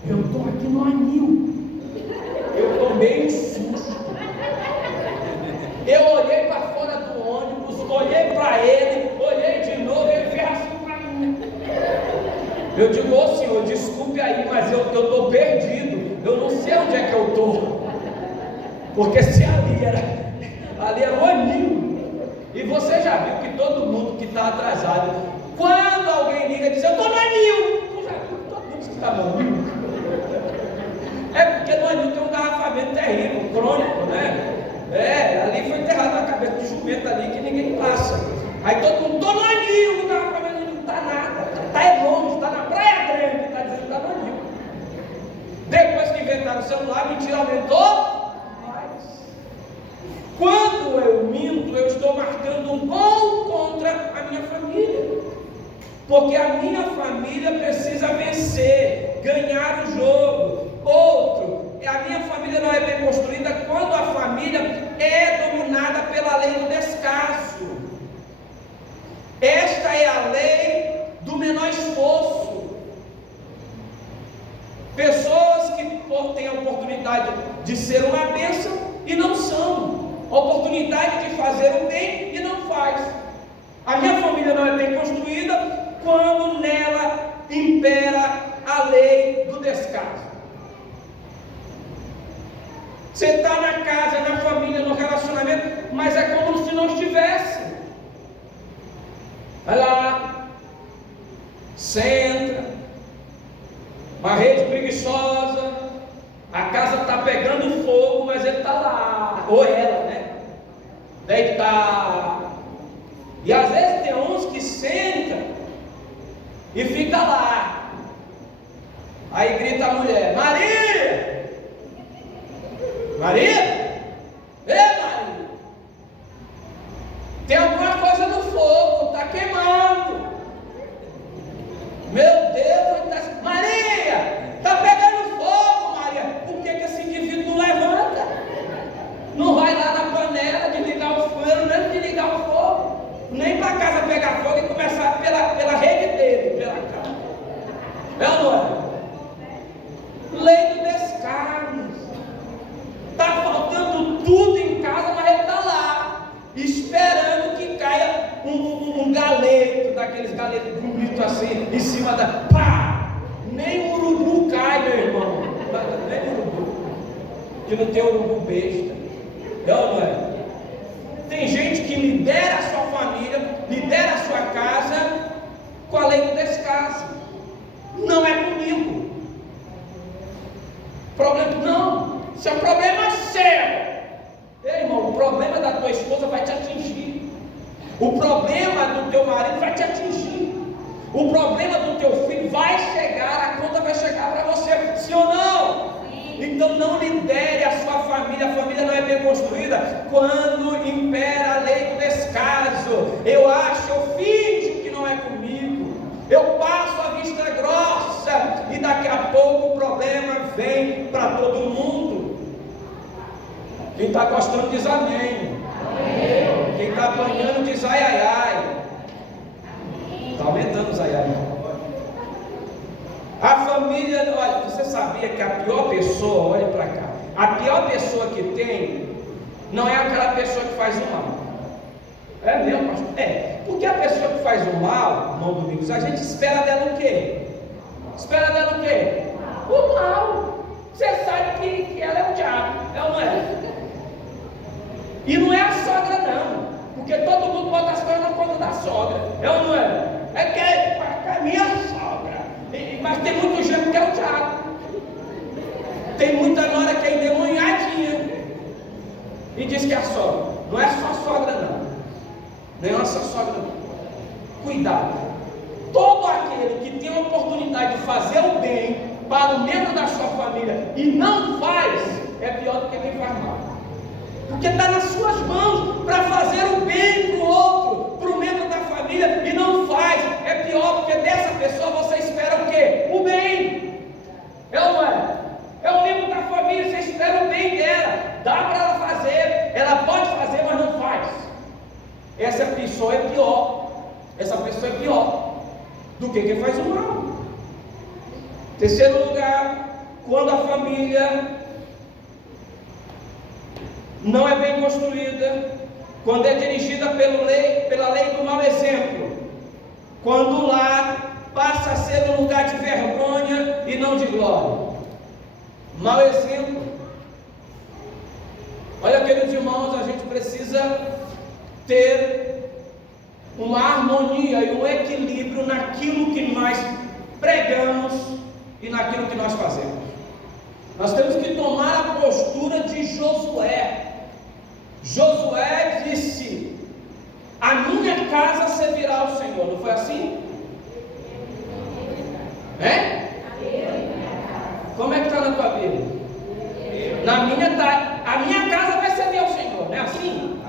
eu estou aqui no anil. Eu tomei um susto. Eu olhei para fora do ônibus, olhei para ele, olhei de novo, ele fez assim para mim. Eu digo: ô senhor, desculpe aí, mas eu estou perdido, eu não sei onde é que eu estou. Porque se ali era o anil. E você já viu que todo mundo que está atrasado, quando alguém liga e diz: eu estou no anil. Tu já viu que todo mundo que está no anil? É porque no anil tem um garrafamento terrível, crônico, né? Ali foi enterrado na cabeça de jumento ali que ninguém passa. Aí todo mundo: estou no anil, o garrafamento não está nada, está longe, está na Praia Grande, está dizendo que está no anil. Depois que inventaram o celular, mentira aumentou. Quando eu minto, eu estou marcando um gol contra a minha família, porque a minha família precisa vencer, ganhar o jogo. Outro, a minha família não é bem construída quando a família é dominada pela lei do descaso. Esta é a lei do menor esforço. Pessoas que têm a oportunidade de ser uma bênção e não são, oportunidade de fazer o bem e não faz. A minha família não é bem construída quando nela impera a lei do descaso. Você está na casa, na família, no relacionamento, mas é como se não estivesse. Vai lá, senta, uma rede preguiçosa, a casa está pegando fogo, mas ele está lá, ou ela, né? Deitado. E às vezes tem uns que sentam e fica lá. Aí grita a mulher: Maria! Maria? Ei, Maria! Tem alguma coisa no fogo, está queimando. Meu Deus, Maria! Está pegando fogo, Maria! Por que esse indivíduo não levanta? ficar ali bonito assim, em cima da... Pá! Nem o urubu cai, meu irmão. Nem o urubu. Que não tem urubu besta. Não é? Tem gente que lidera a sua família, lidera a sua casa com a lei do descaso. Não é comigo. Problema não. Isso é um problema seu. Ei, irmão, o problema da tua esposa vai te atingir. O problema do teu marido vai te atingir. O problema do teu filho vai chegar, a conta vai chegar para você, sim ou não? Então não lidere a sua família. A família não é bem construída quando impera a lei do descaso. Eu acho, eu finjo que não é comigo, eu passo a vista grossa, e daqui a pouco o problema vem para todo mundo. Quem está gostando diz amém. Quem está apanhando diz ai, ai, ai. Está aumentando os ai, ai. A família, olha, você sabia que a pior pessoa, olha para cá, a pior pessoa que tem, não é aquela pessoa que faz o mal. É mesmo, pastor? É, porque a pessoa que faz o mal, irmão Domingos, a gente espera dela o quê? Espera dela o quê? O mal. Você sabe que ela é o diabo, é ou não é? E não é a sogra não, porque todo mundo bota as coisas na conta da sogra, é ou não é? É que é minha sogra, mas tem muito gente que é o diabo, tem muita nora que é endemoniadinha e diz que é a sogra. Não é só a sogra não, nem é só a sogra não. Cuidado, todo aquele que tem a oportunidade de fazer o bem para o membro da sua família e não faz, é pior do que quem faz mal. Porque está nas suas mãos para fazer o bem para o outro, para o membro da família, e não faz. É pior, porque dessa pessoa você espera o quê? O bem. É ou não é? É o membro da família, você espera o bem dela. Dá para ela fazer, ela pode fazer, mas não faz. Essa pessoa é pior. Essa pessoa é pior do que quem faz o mal. Terceiro lugar, quando a família não é bem construída, quando é dirigida pela lei do mau exemplo, quando o lar passa a ser um lugar de vergonha e não de glória. Mau exemplo. Olha, queridos irmãos, a gente precisa ter uma harmonia e um equilíbrio naquilo que nós pregamos e naquilo que nós fazemos. Nós temos que tomar a postura de Josué. Josué disse: a minha casa servirá ao Senhor. Não foi assim? É? Como é que está na tua Bíblia? Na minha está. A minha casa vai servir ao Senhor. Não é assim?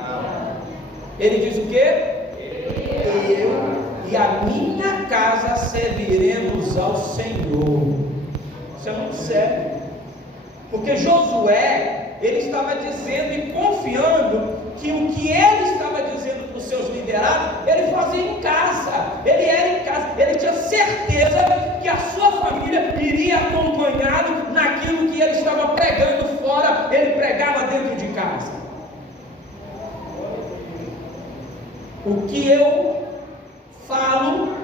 Ele diz o quê? Eu e a minha casa serviremos ao Senhor. Isso é muito sério. Porque Josué, ele estava dizendo e confiando que o que ele estava dizendo para os seus liderados, ele fazia em casa. Ele era em casa. Ele tinha certeza que a sua família iria acompanhá-lo naquilo que ele estava pregando fora. Ele pregava dentro de casa. O que eu falo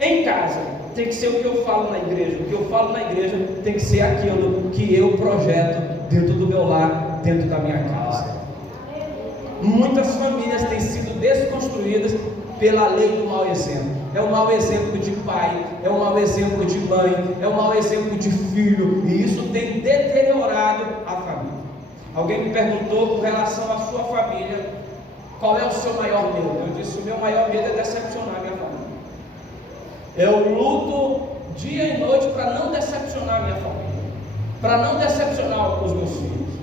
em casa tem que ser o que eu falo na igreja. O que eu falo na igreja tem que ser aquilo que eu projeto dentro do meu lar, dentro da minha casa. Muitas famílias têm sido desconstruídas pela lei do mau exemplo. É um mau exemplo de pai, é um mau exemplo de mãe, é um mau exemplo de filho, e isso tem deteriorado a família. Alguém me perguntou com relação à sua família, qual é o seu maior medo? Eu disse: o meu maior medo é decepcionar a minha família. Eu luto dia e noite para não decepcionar a minha família, para não decepcionar os meus filhos.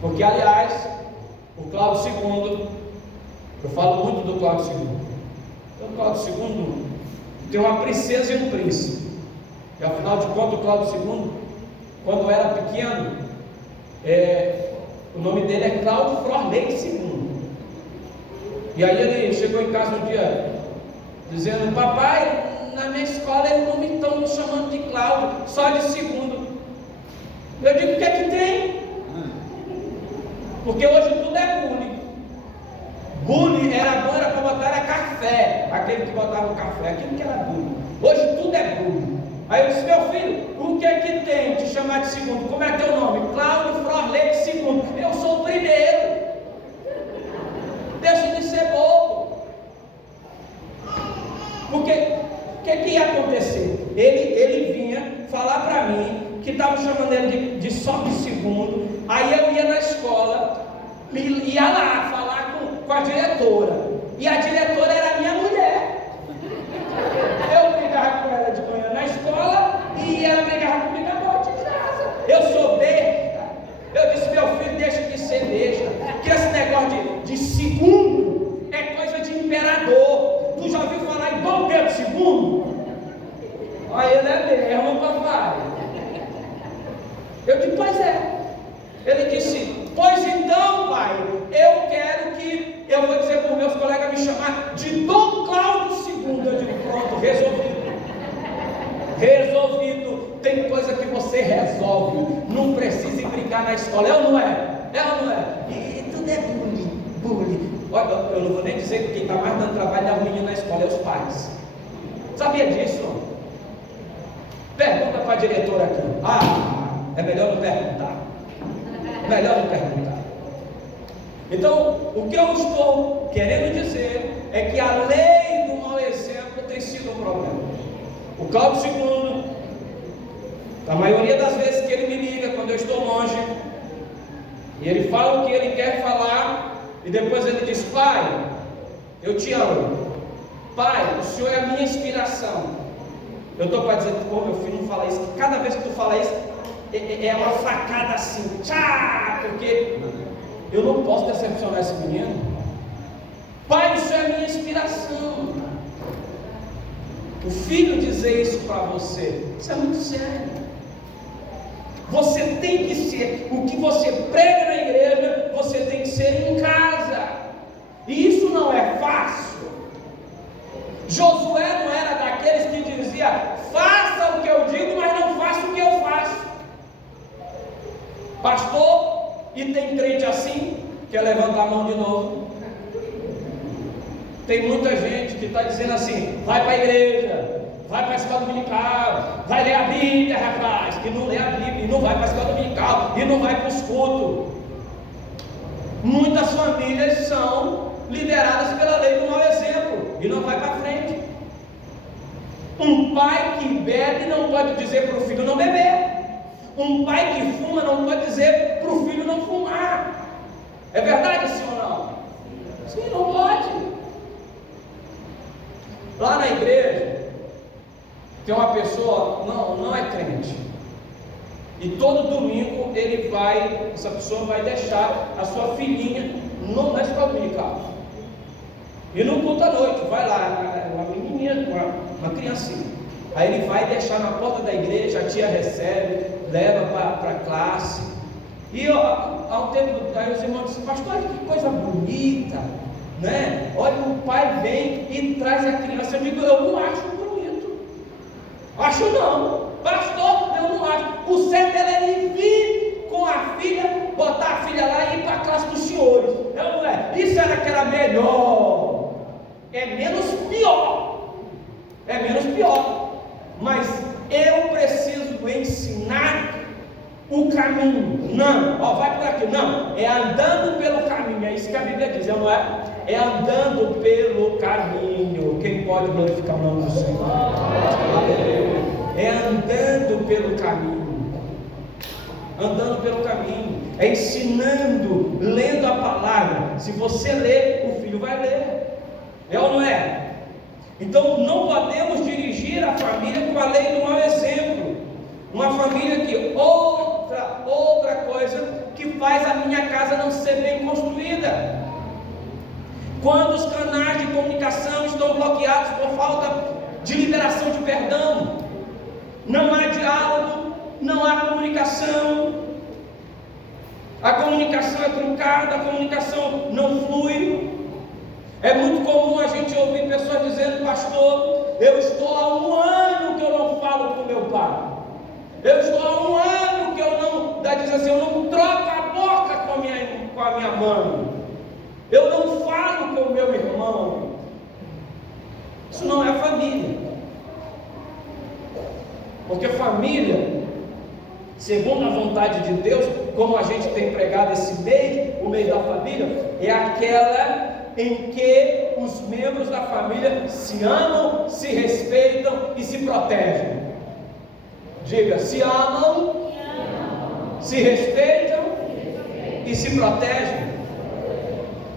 Porque, aliás, o Cláudio II, eu falo muito do Cláudio II. Então, o Cláudio II tem uma princesa e um príncipe. E afinal de contas, o Cláudio II, quando era pequeno, o nome dele é Cláudio Florley II. E aí ele chegou em casa um dia dizendo: papai, na minha escola eles não estão me chamando de Cláudio, só de segundo. Eu digo: o que é que tem? Porque hoje tudo é bullying. Bullying era bom, era para botar café. A aquele que botava o café, aquilo que era bullying. Hoje tudo é bullying. Aí eu disse: meu filho, o que é que tem te chamar de segundo? Como é teu nome? Cláudio Frorley de segundo. Eu sou o primeiro. Deixa de ser bobo. Porque o que ia acontecer? Ele vinha falar para mim que estava chamando ele de só de segundo. Aí eu ia na escola, ia lá falar com a diretora. E a diretora era minha mulher. Eu brigava com ela de manhã na escola e ela brigava comigo à noite em casa. Eu sou besta. Eu disse: meu filho, deixa de ser besta. Que esse negócio de segundo é coisa de imperador. Tu já ouviu falar em Dom Pedro II? Aí ele é mesmo, papai. Eu disse: pois é. Ele disse: pois então, pai, eu vou dizer para os meus colegas me chamar de Dom Cláudio II. Eu digo: pronto, resolvido. Tem coisa que você resolve, não precisa ir brincar na escola. É ou não é? É ou não é? E tudo é bullying. Olha, eu não vou nem dizer que quem está mais dando trabalho é o menino na escola, é os pais. Sabia disso? Pergunta para a diretora aqui. É melhor não perguntar. Então, o que eu estou querendo dizer é que a lei do mau exemplo tem sido um problema. O Cláudio II, a maioria das vezes que ele me liga quando eu estou longe, e ele fala o que ele quer falar, e depois ele diz: pai, eu te amo. Pai, o senhor é a minha inspiração. Eu estou para dizer: pô, meu filho, não fala isso, que cada vez que tu fala isso, é uma facada assim, porque eu não posso decepcionar esse menino. Pai, isso é a minha inspiração. O filho dizer isso para você, isso é muito sério. Você tem que ser, o que você prega na igreja, você tem que ser em casa. E isso não é fácil. Josué não era daqueles que dizia: faça o que eu digo, mas não faça o que eu faço. Pastor, e tem crente assim, quer levantar a mão de novo. Tem muita gente que está dizendo assim: vai para a igreja, vai para a escola dominical, vai ler a Bíblia, rapaz, e não lê a Bíblia, e não vai para a escola dominical, e não vai para os cultos. Muitas famílias são lideradas pela lei do mau exemplo, e não vai para frente. Um pai que bebe não pode dizer para o filho não beber. Um pai que fuma não pode dizer para o filho não fumar. É verdade, sim ou não? Sim, não pode. Lá na igreja tem uma pessoa, não é crente, e todo domingo essa pessoa vai deixar a sua filhinha na escola dominical. E no culto à noite, vai lá, uma menininha, uma criancinha. Aí ele vai deixar na porta da igreja, a tia recebe, leva para a classe. E há um tempo, aí os irmãos dizem: pastor, olha que coisa bonita, né? Olha, o pai vem e traz a criança. Eu digo: eu não acho bonito. Acho não. Pastor, eu não acho. O certo é ele vir com a filha, botar a filha lá e ir para a classe dos senhores. Não é? Isso era que era melhor. É menos pior. Mas eu preciso ensinar o caminho. Não, vai por aqui. Não, é andando pelo caminho. É isso que a Bíblia diz, não é? É andando pelo caminho. Quem pode glorificar o nome do Senhor? É andando pelo caminho. Andando pelo caminho. É ensinando, lendo a palavra. Se você ler, o filho vai ler. É ou não é? Então não podemos dirigir a família com a lei do mau exemplo. Uma família que outra coisa que faz a minha casa não ser bem construída. Quando os canais de comunicação estão bloqueados por falta de liberação de perdão, não há diálogo, não há comunicação, a comunicação é truncada, a comunicação não flui. É muito comum a gente ouvir pessoas dizendo: pastor, eu estou há 1 ano que eu não falo com meu pai. Eu estou há 1 ano que eu não, diz assim, eu não troco a boca com a minha mãe. Eu não falo com o meu irmão. família. Porque família, segundo a vontade de Deus, como a gente tem pregado esse mês, o mês da família, é aquela em que os membros da família se amam, se respeitam e se protegem. Diga, se amam, se respeitam e se protegem.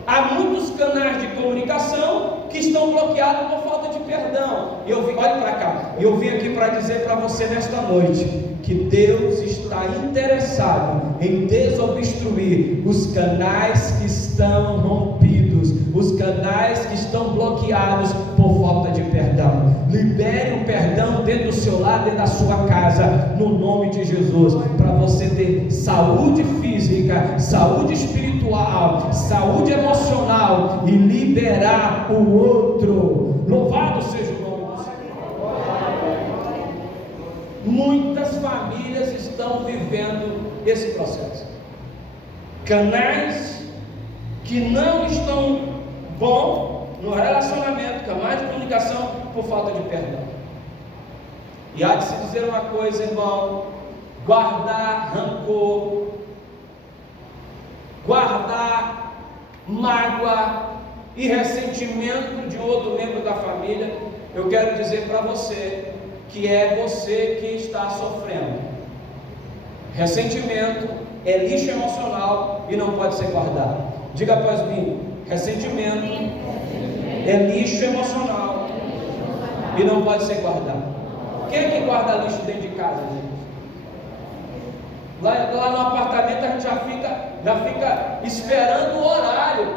Há muitos canais de comunicação que estão bloqueados por falta de perdão. Olhe para cá, eu vim aqui para dizer para você nesta noite que Deus está interessado em desobstruir os canais que estão rompidos, os canais que estão bloqueados por falta de perdão. Libere o perdão dentro do seu lar, dentro da sua casa, no nome de Jesus, para você ter saúde física, saúde espiritual, saúde emocional e liberar o outro. Louvado seja o nome do Senhor. Muitas famílias estão vivendo esse processo. Canais que não estão bons no relacionamento, canais de comunicação por falta de perdão. E há de se dizer uma coisa, irmão: guardar rancor, guardar mágoa e ressentimento de outro membro da família, eu quero dizer para você que é você que está sofrendo. Ressentimento é lixo emocional e não pode ser guardado. Diga após mim: ressentimento é lixo emocional e não pode ser guardado. Quem é que guarda lixo dentro de casa, gente? Lá no apartamento a gente já fica esperando o horário.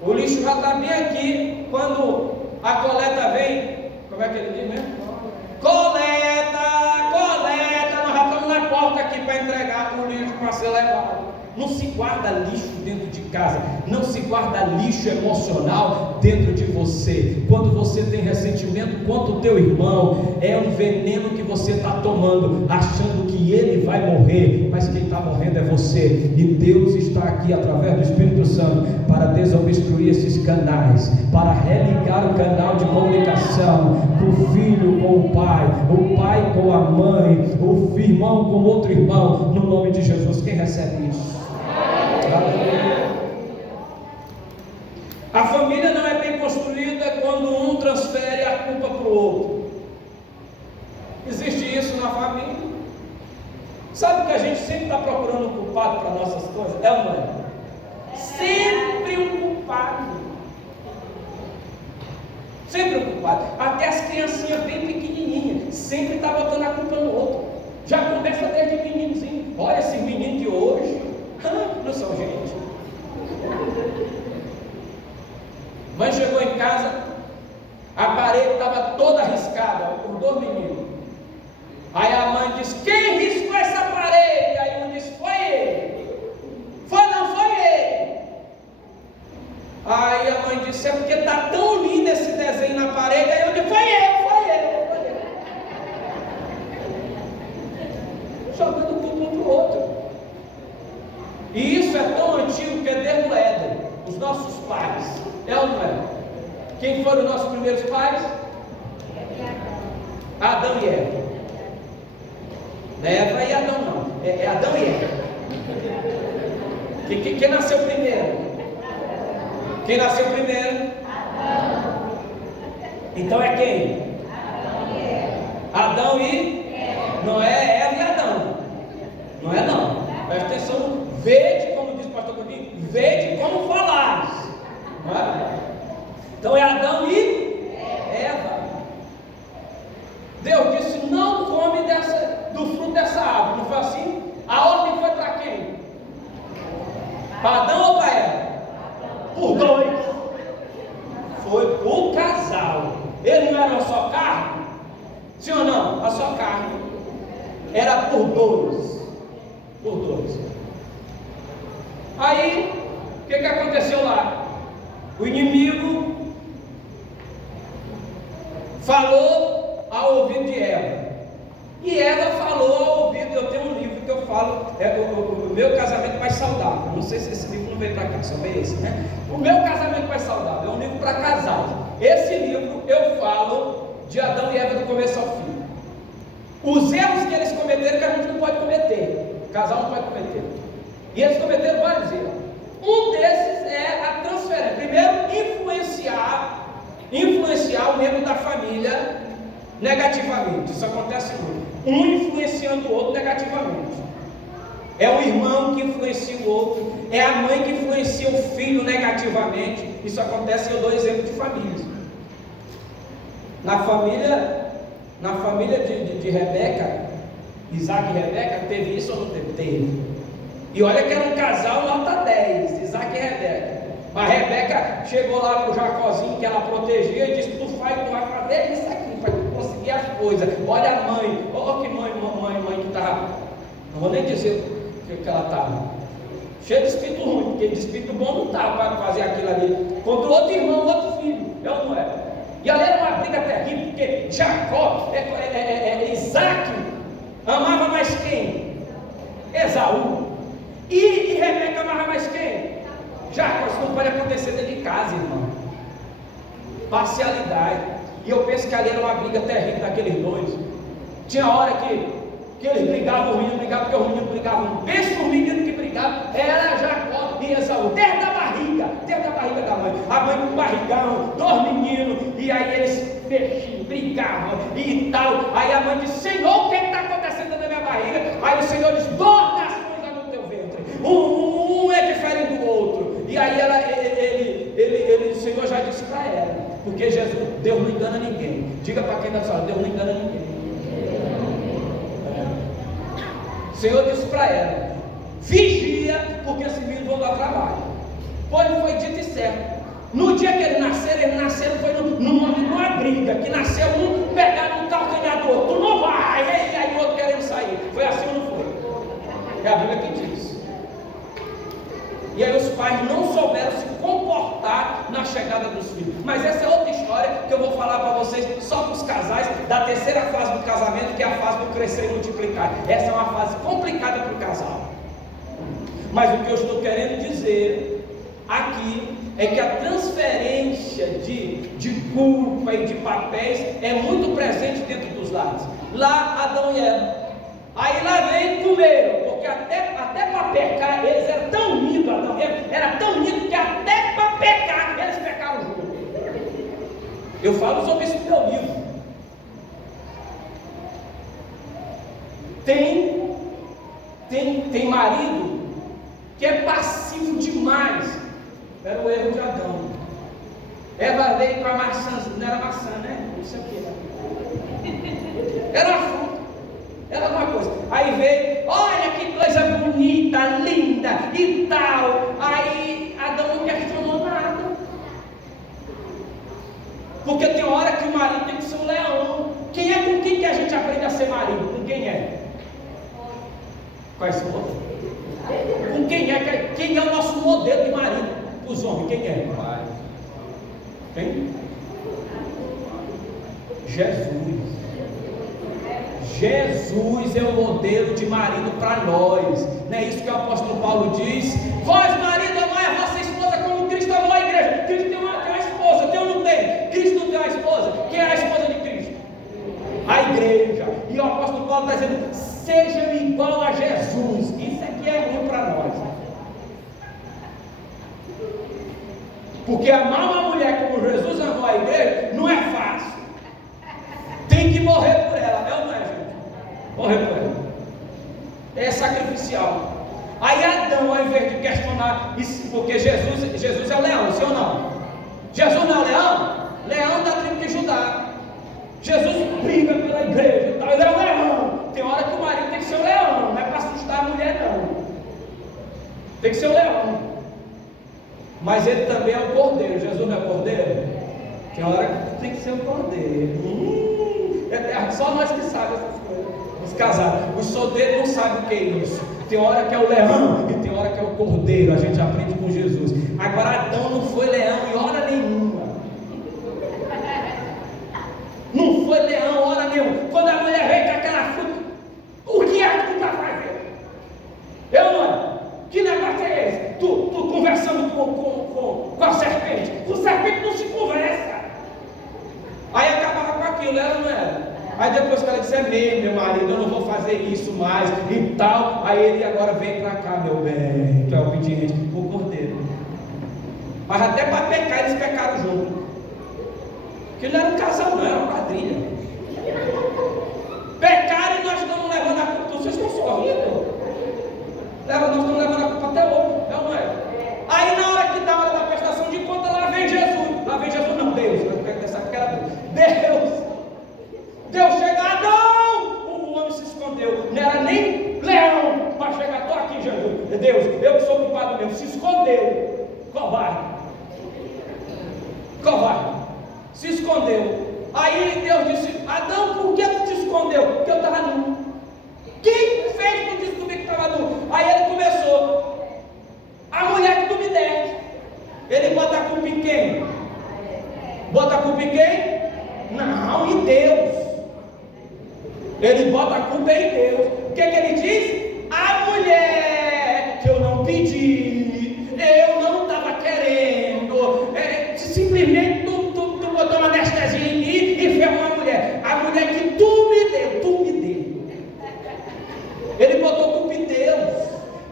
O lixo já está bem aqui. Quando a coleta vem, como é que ele diz mesmo? Coleta, nós já estamos na porta aqui para entregar o lixo para ser levado. Não se guarda lixo dentro de casa, não se guarda lixo emocional dentro de você. Quando você tem ressentimento contra o teu irmão, é um veneno que você está tomando, achando que ele vai morrer, mas quem está morrendo é você. E Deus está aqui através do Espírito Santo para desobstruir esses canais, para religar o canal de comunicação do filho com o pai com a mãe, o irmão com outro irmão, no nome de Jesus. Quem recebe isso? A família não é bem construída quando um transfere a culpa para o outro. Existe isso na família. Sabe que a gente sempre está procurando um culpado para nossas coisas? É ou não é? Sempre um culpado. Sempre um culpado. Até as criancinhas bem pequenininhas sempre está botando a culpa no outro. Já começa desde meninozinho. Olha esse menino de hoje. Não são gente. Mãe chegou em casa, a parede estava toda riscada por 2 meninos. Aí a mãe disse: quem riscou essa parede? Aí um disse: foi ele. Não foi ele. Aí a mãe disse: é porque está tão lindo esse desenho na parede. Aí eu disse: foi ele. Jogando culpa um para o outro. E isso é tão antigo que é desde o Éden. Os nossos pais, é ou não é? Quem foram os nossos primeiros pais? Adão e Eva. Não é Eva e Adão não, é Adão e Eva. Quem nasceu primeiro? Quem nasceu primeiro? Adão. Então é quem? Adão e Eva. Não é Eva e Adão. Não é não. Presta atenção. Vede, como diz o pastor Coutinho, vede como falares. É? Então é Adão e Eva. Deus disse: não come do fruto dessa árvore. Não foi assim? A ordem foi para quem? Para Adão ou para Eva? Por 2. Foi o casal. Ele não era uma só carne? Sim ou não? A só carne. Era por 2. Por 2. Aí, o que aconteceu lá? O inimigo falou ao ouvido de Eva. E Eva falou ao ouvido. Eu tenho um livro que eu falo, o meu casamento mais saudável. Não sei se esse livro não veio para cá, só veio esse, né? O meu casamento mais saudável é um livro para casais. Esse livro eu falo de Adão e Eva do começo ao fim. Os erros que eles cometeram que a gente não pode cometer, o casal não pode cometer. E eles cometeram vários erros. Um desses é a transferência. Primeiro, influenciar o membro da família negativamente. Isso acontece muito. Um influenciando o outro negativamente. É o irmão que influencia o outro, é a mãe que influencia o filho negativamente. Isso acontece, eu dou exemplo de famílias. Na família de Rebeca, Isaac e Rebeca, teve isso ou não teve? Teve. E olha que era um casal nota 10, Isaac e Rebeca. Mas Rebeca chegou lá para o Jacózinho, que ela protegia, e disse: tu vai fazer isso aqui, para tu conseguir as coisas. Olha a mãe, olha que mãe que estava, não vou nem dizer o que ela estava, cheia de espírito ruim, porque de espírito bom não estava para fazer aquilo ali, contra outro irmão, outro filho, eu não era. E ali era uma briga terrível, porque Jacó, Isaac, amava mais quem? Esaú. E Rebeca amava mais quem? Jacó. Isso não pode acontecer dentro de casa, irmão. Parcialidade. E eu penso que ali era uma briga terrível daqueles dois. Tinha hora que eles brigavam, os meninos brigavam, porque os meninos brigavam. Pensa os meninos que brigavam, era Jacó e Esaú, desde a barriga da mãe. A mãe com barrigão, dois meninos, e aí eles mexiam, brigavam e tal. Aí a mãe disse: Senhor, o que está acontecendo na minha barriga? Aí o Senhor disse: duas nações há no teu ventre, um é diferente do outro. E aí o Senhor já disse para ela, porque Deus não engana ninguém. Diga para quem está falando: Deus não engana ninguém. O Senhor disse para ela: vigia, porque esses meninos vão dar trabalho. Pois foi dito e certo. No dia que eles nasceram foi numa briga, que nasceu um pegando um calcanhar do outro. Tu não vai, e aí o outro querendo sair. Foi assim ou não foi? É a Bíblia que diz. E aí os pais não souberam se comportar na chegada dos filhos. Mas essa é outra história que eu vou falar para vocês, só para os casais, da terceira fase do casamento, que é a fase do crescer e multiplicar. Essa é uma fase complicada para o casal. Mas o que eu estou querendo dizer aqui é que a transferência de culpa e de papéis é muito presente dentro dos lares. Lá Adão e Eva, aí lá vem comer, porque até para pecar eles eram tão unidos, Adão e Eva era tão unidos que até para pecar eles pecaram juntos. Eu falo sobre isso no meu livro. Tem marido que é passivo demais. Era o erro de Adão. Eva veio com a maçã, não era maçã, né? Não sei o que era. Era uma fruta, era alguma coisa. Aí veio: olha que coisa bonita, linda e tal. Aí Adão não questionou nada. Porque tem hora que o marido tem que ser um leão. Com quem que a gente aprende a ser marido? Com quem é? Com a esposa? Com quem é? Quem é o nosso modelo de marido? Os homens, quem é? Quem? Jesus é o modelo de marido para nós. Não é isso que o apóstolo Paulo diz? Vós, marido, amai a vossa esposa como Cristo amou a igreja. Cristo tem uma esposa, tem ou não tem? Cristo não tem uma esposa. Quem é a esposa de Cristo? A igreja. E o apóstolo Paulo está dizendo: sejam igual a Jesus. Isso aqui é ruim para nós. Porque amar uma mulher como Jesus amou a igreja não é fácil. Tem que morrer por ela, é ou não é, gente? Morrer por ela. É sacrificial. Aí Adão, ao invés de questionar isso, porque Jesus é o leão, sim ou não? Jesus não é o leão? Leão da tribo de Judá. Jesus briga pela igreja e tal, ele é o leão. Tem hora que o marido tem que ser o leão, não é para assustar a mulher, não. Tem que ser o leão. Mas ele também é o cordeiro. Jesus não é cordeiro? Tem hora que tem que ser o cordeiro. Só nós que sabemos essas coisas. Os casados, os solteiros não sabem o que é isso. Tem hora que é o leão e tem hora que é o cordeiro. A gente aprende com Jesus. Agora Adão não foi leão em hora nenhuma. Não foi leão em hora nenhuma. Quando a mulher veio com aquela fruta, o que é que tu está fazendo? Eu não. Que negócio é esse? Tu conversando com a serpente. Com serpente não se conversa. Aí a enganei meu marido, eu não vou fazer isso mais e tal. Aí ele agora vem para cá, meu bem, tu é obediente, o cordeiro. Mas até para pecar, eles pecaram junto. Porque não era um casal, não, era uma quadrilha. Pecaram e nós estamos levando a culpa. Vocês estão sorrindo? Nós estamos levando a culpa até hoje, é ou não é? Aí na hora que dá a hora da prestação de conta, lá vem Jesus. Lá vem Jesus, não, Deus. Eu quero pensar que era Deus. Deus chega, não! O homem se escondeu. Não era nem leão para chegar, estou aqui, Jesus. Deus, eu que sou culpado mesmo, se escondeu. Covarde. Se escondeu. Aí Deus disse: Adão, por que tu te escondeu? Porque eu estava nu. Quem fez tu descobrir que estava nu? Aí ele começou: a mulher que tu me deste. Ele bota a culpa em quem? Bota a culpa em quem? Não, em Deus. Ele bota a culpa em Deus. O que ele diz? A mulher que eu não pedi, eu não estava querendo, simplesmente tu botou uma anestesia em mim e fez uma mulher. A mulher que tu me deu. Ele botou culpa em Deus.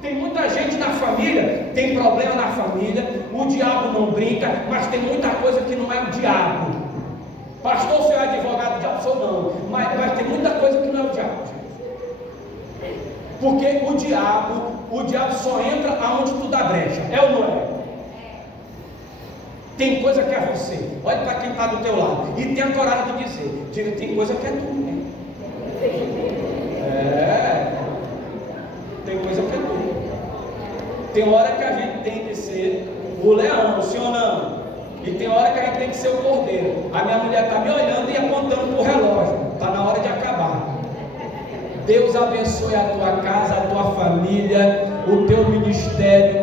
Tem muita gente na família, tem problema na família, o diabo não brinca, mas tem muita coisa que não é o diabo. Pastor, o senhor é advogado do diabo? Sou não, mas tem muita coisa que não é o diabo. Porque o diabo só entra aonde tu dá brecha, é ou não é? Tem coisa que é você. Olha para quem está do teu lado e tenha coragem de dizer. Diga, tem coisa que é tu, né? Tem coisa que é tu. Tem hora que a gente tem que ser o leão, o senhor não. E tem hora que a gente tem que ser o cordeiro. A minha mulher está me olhando e apontando para o relógio. Está na hora de acabar. Deus abençoe a tua casa, a tua família, o teu ministério.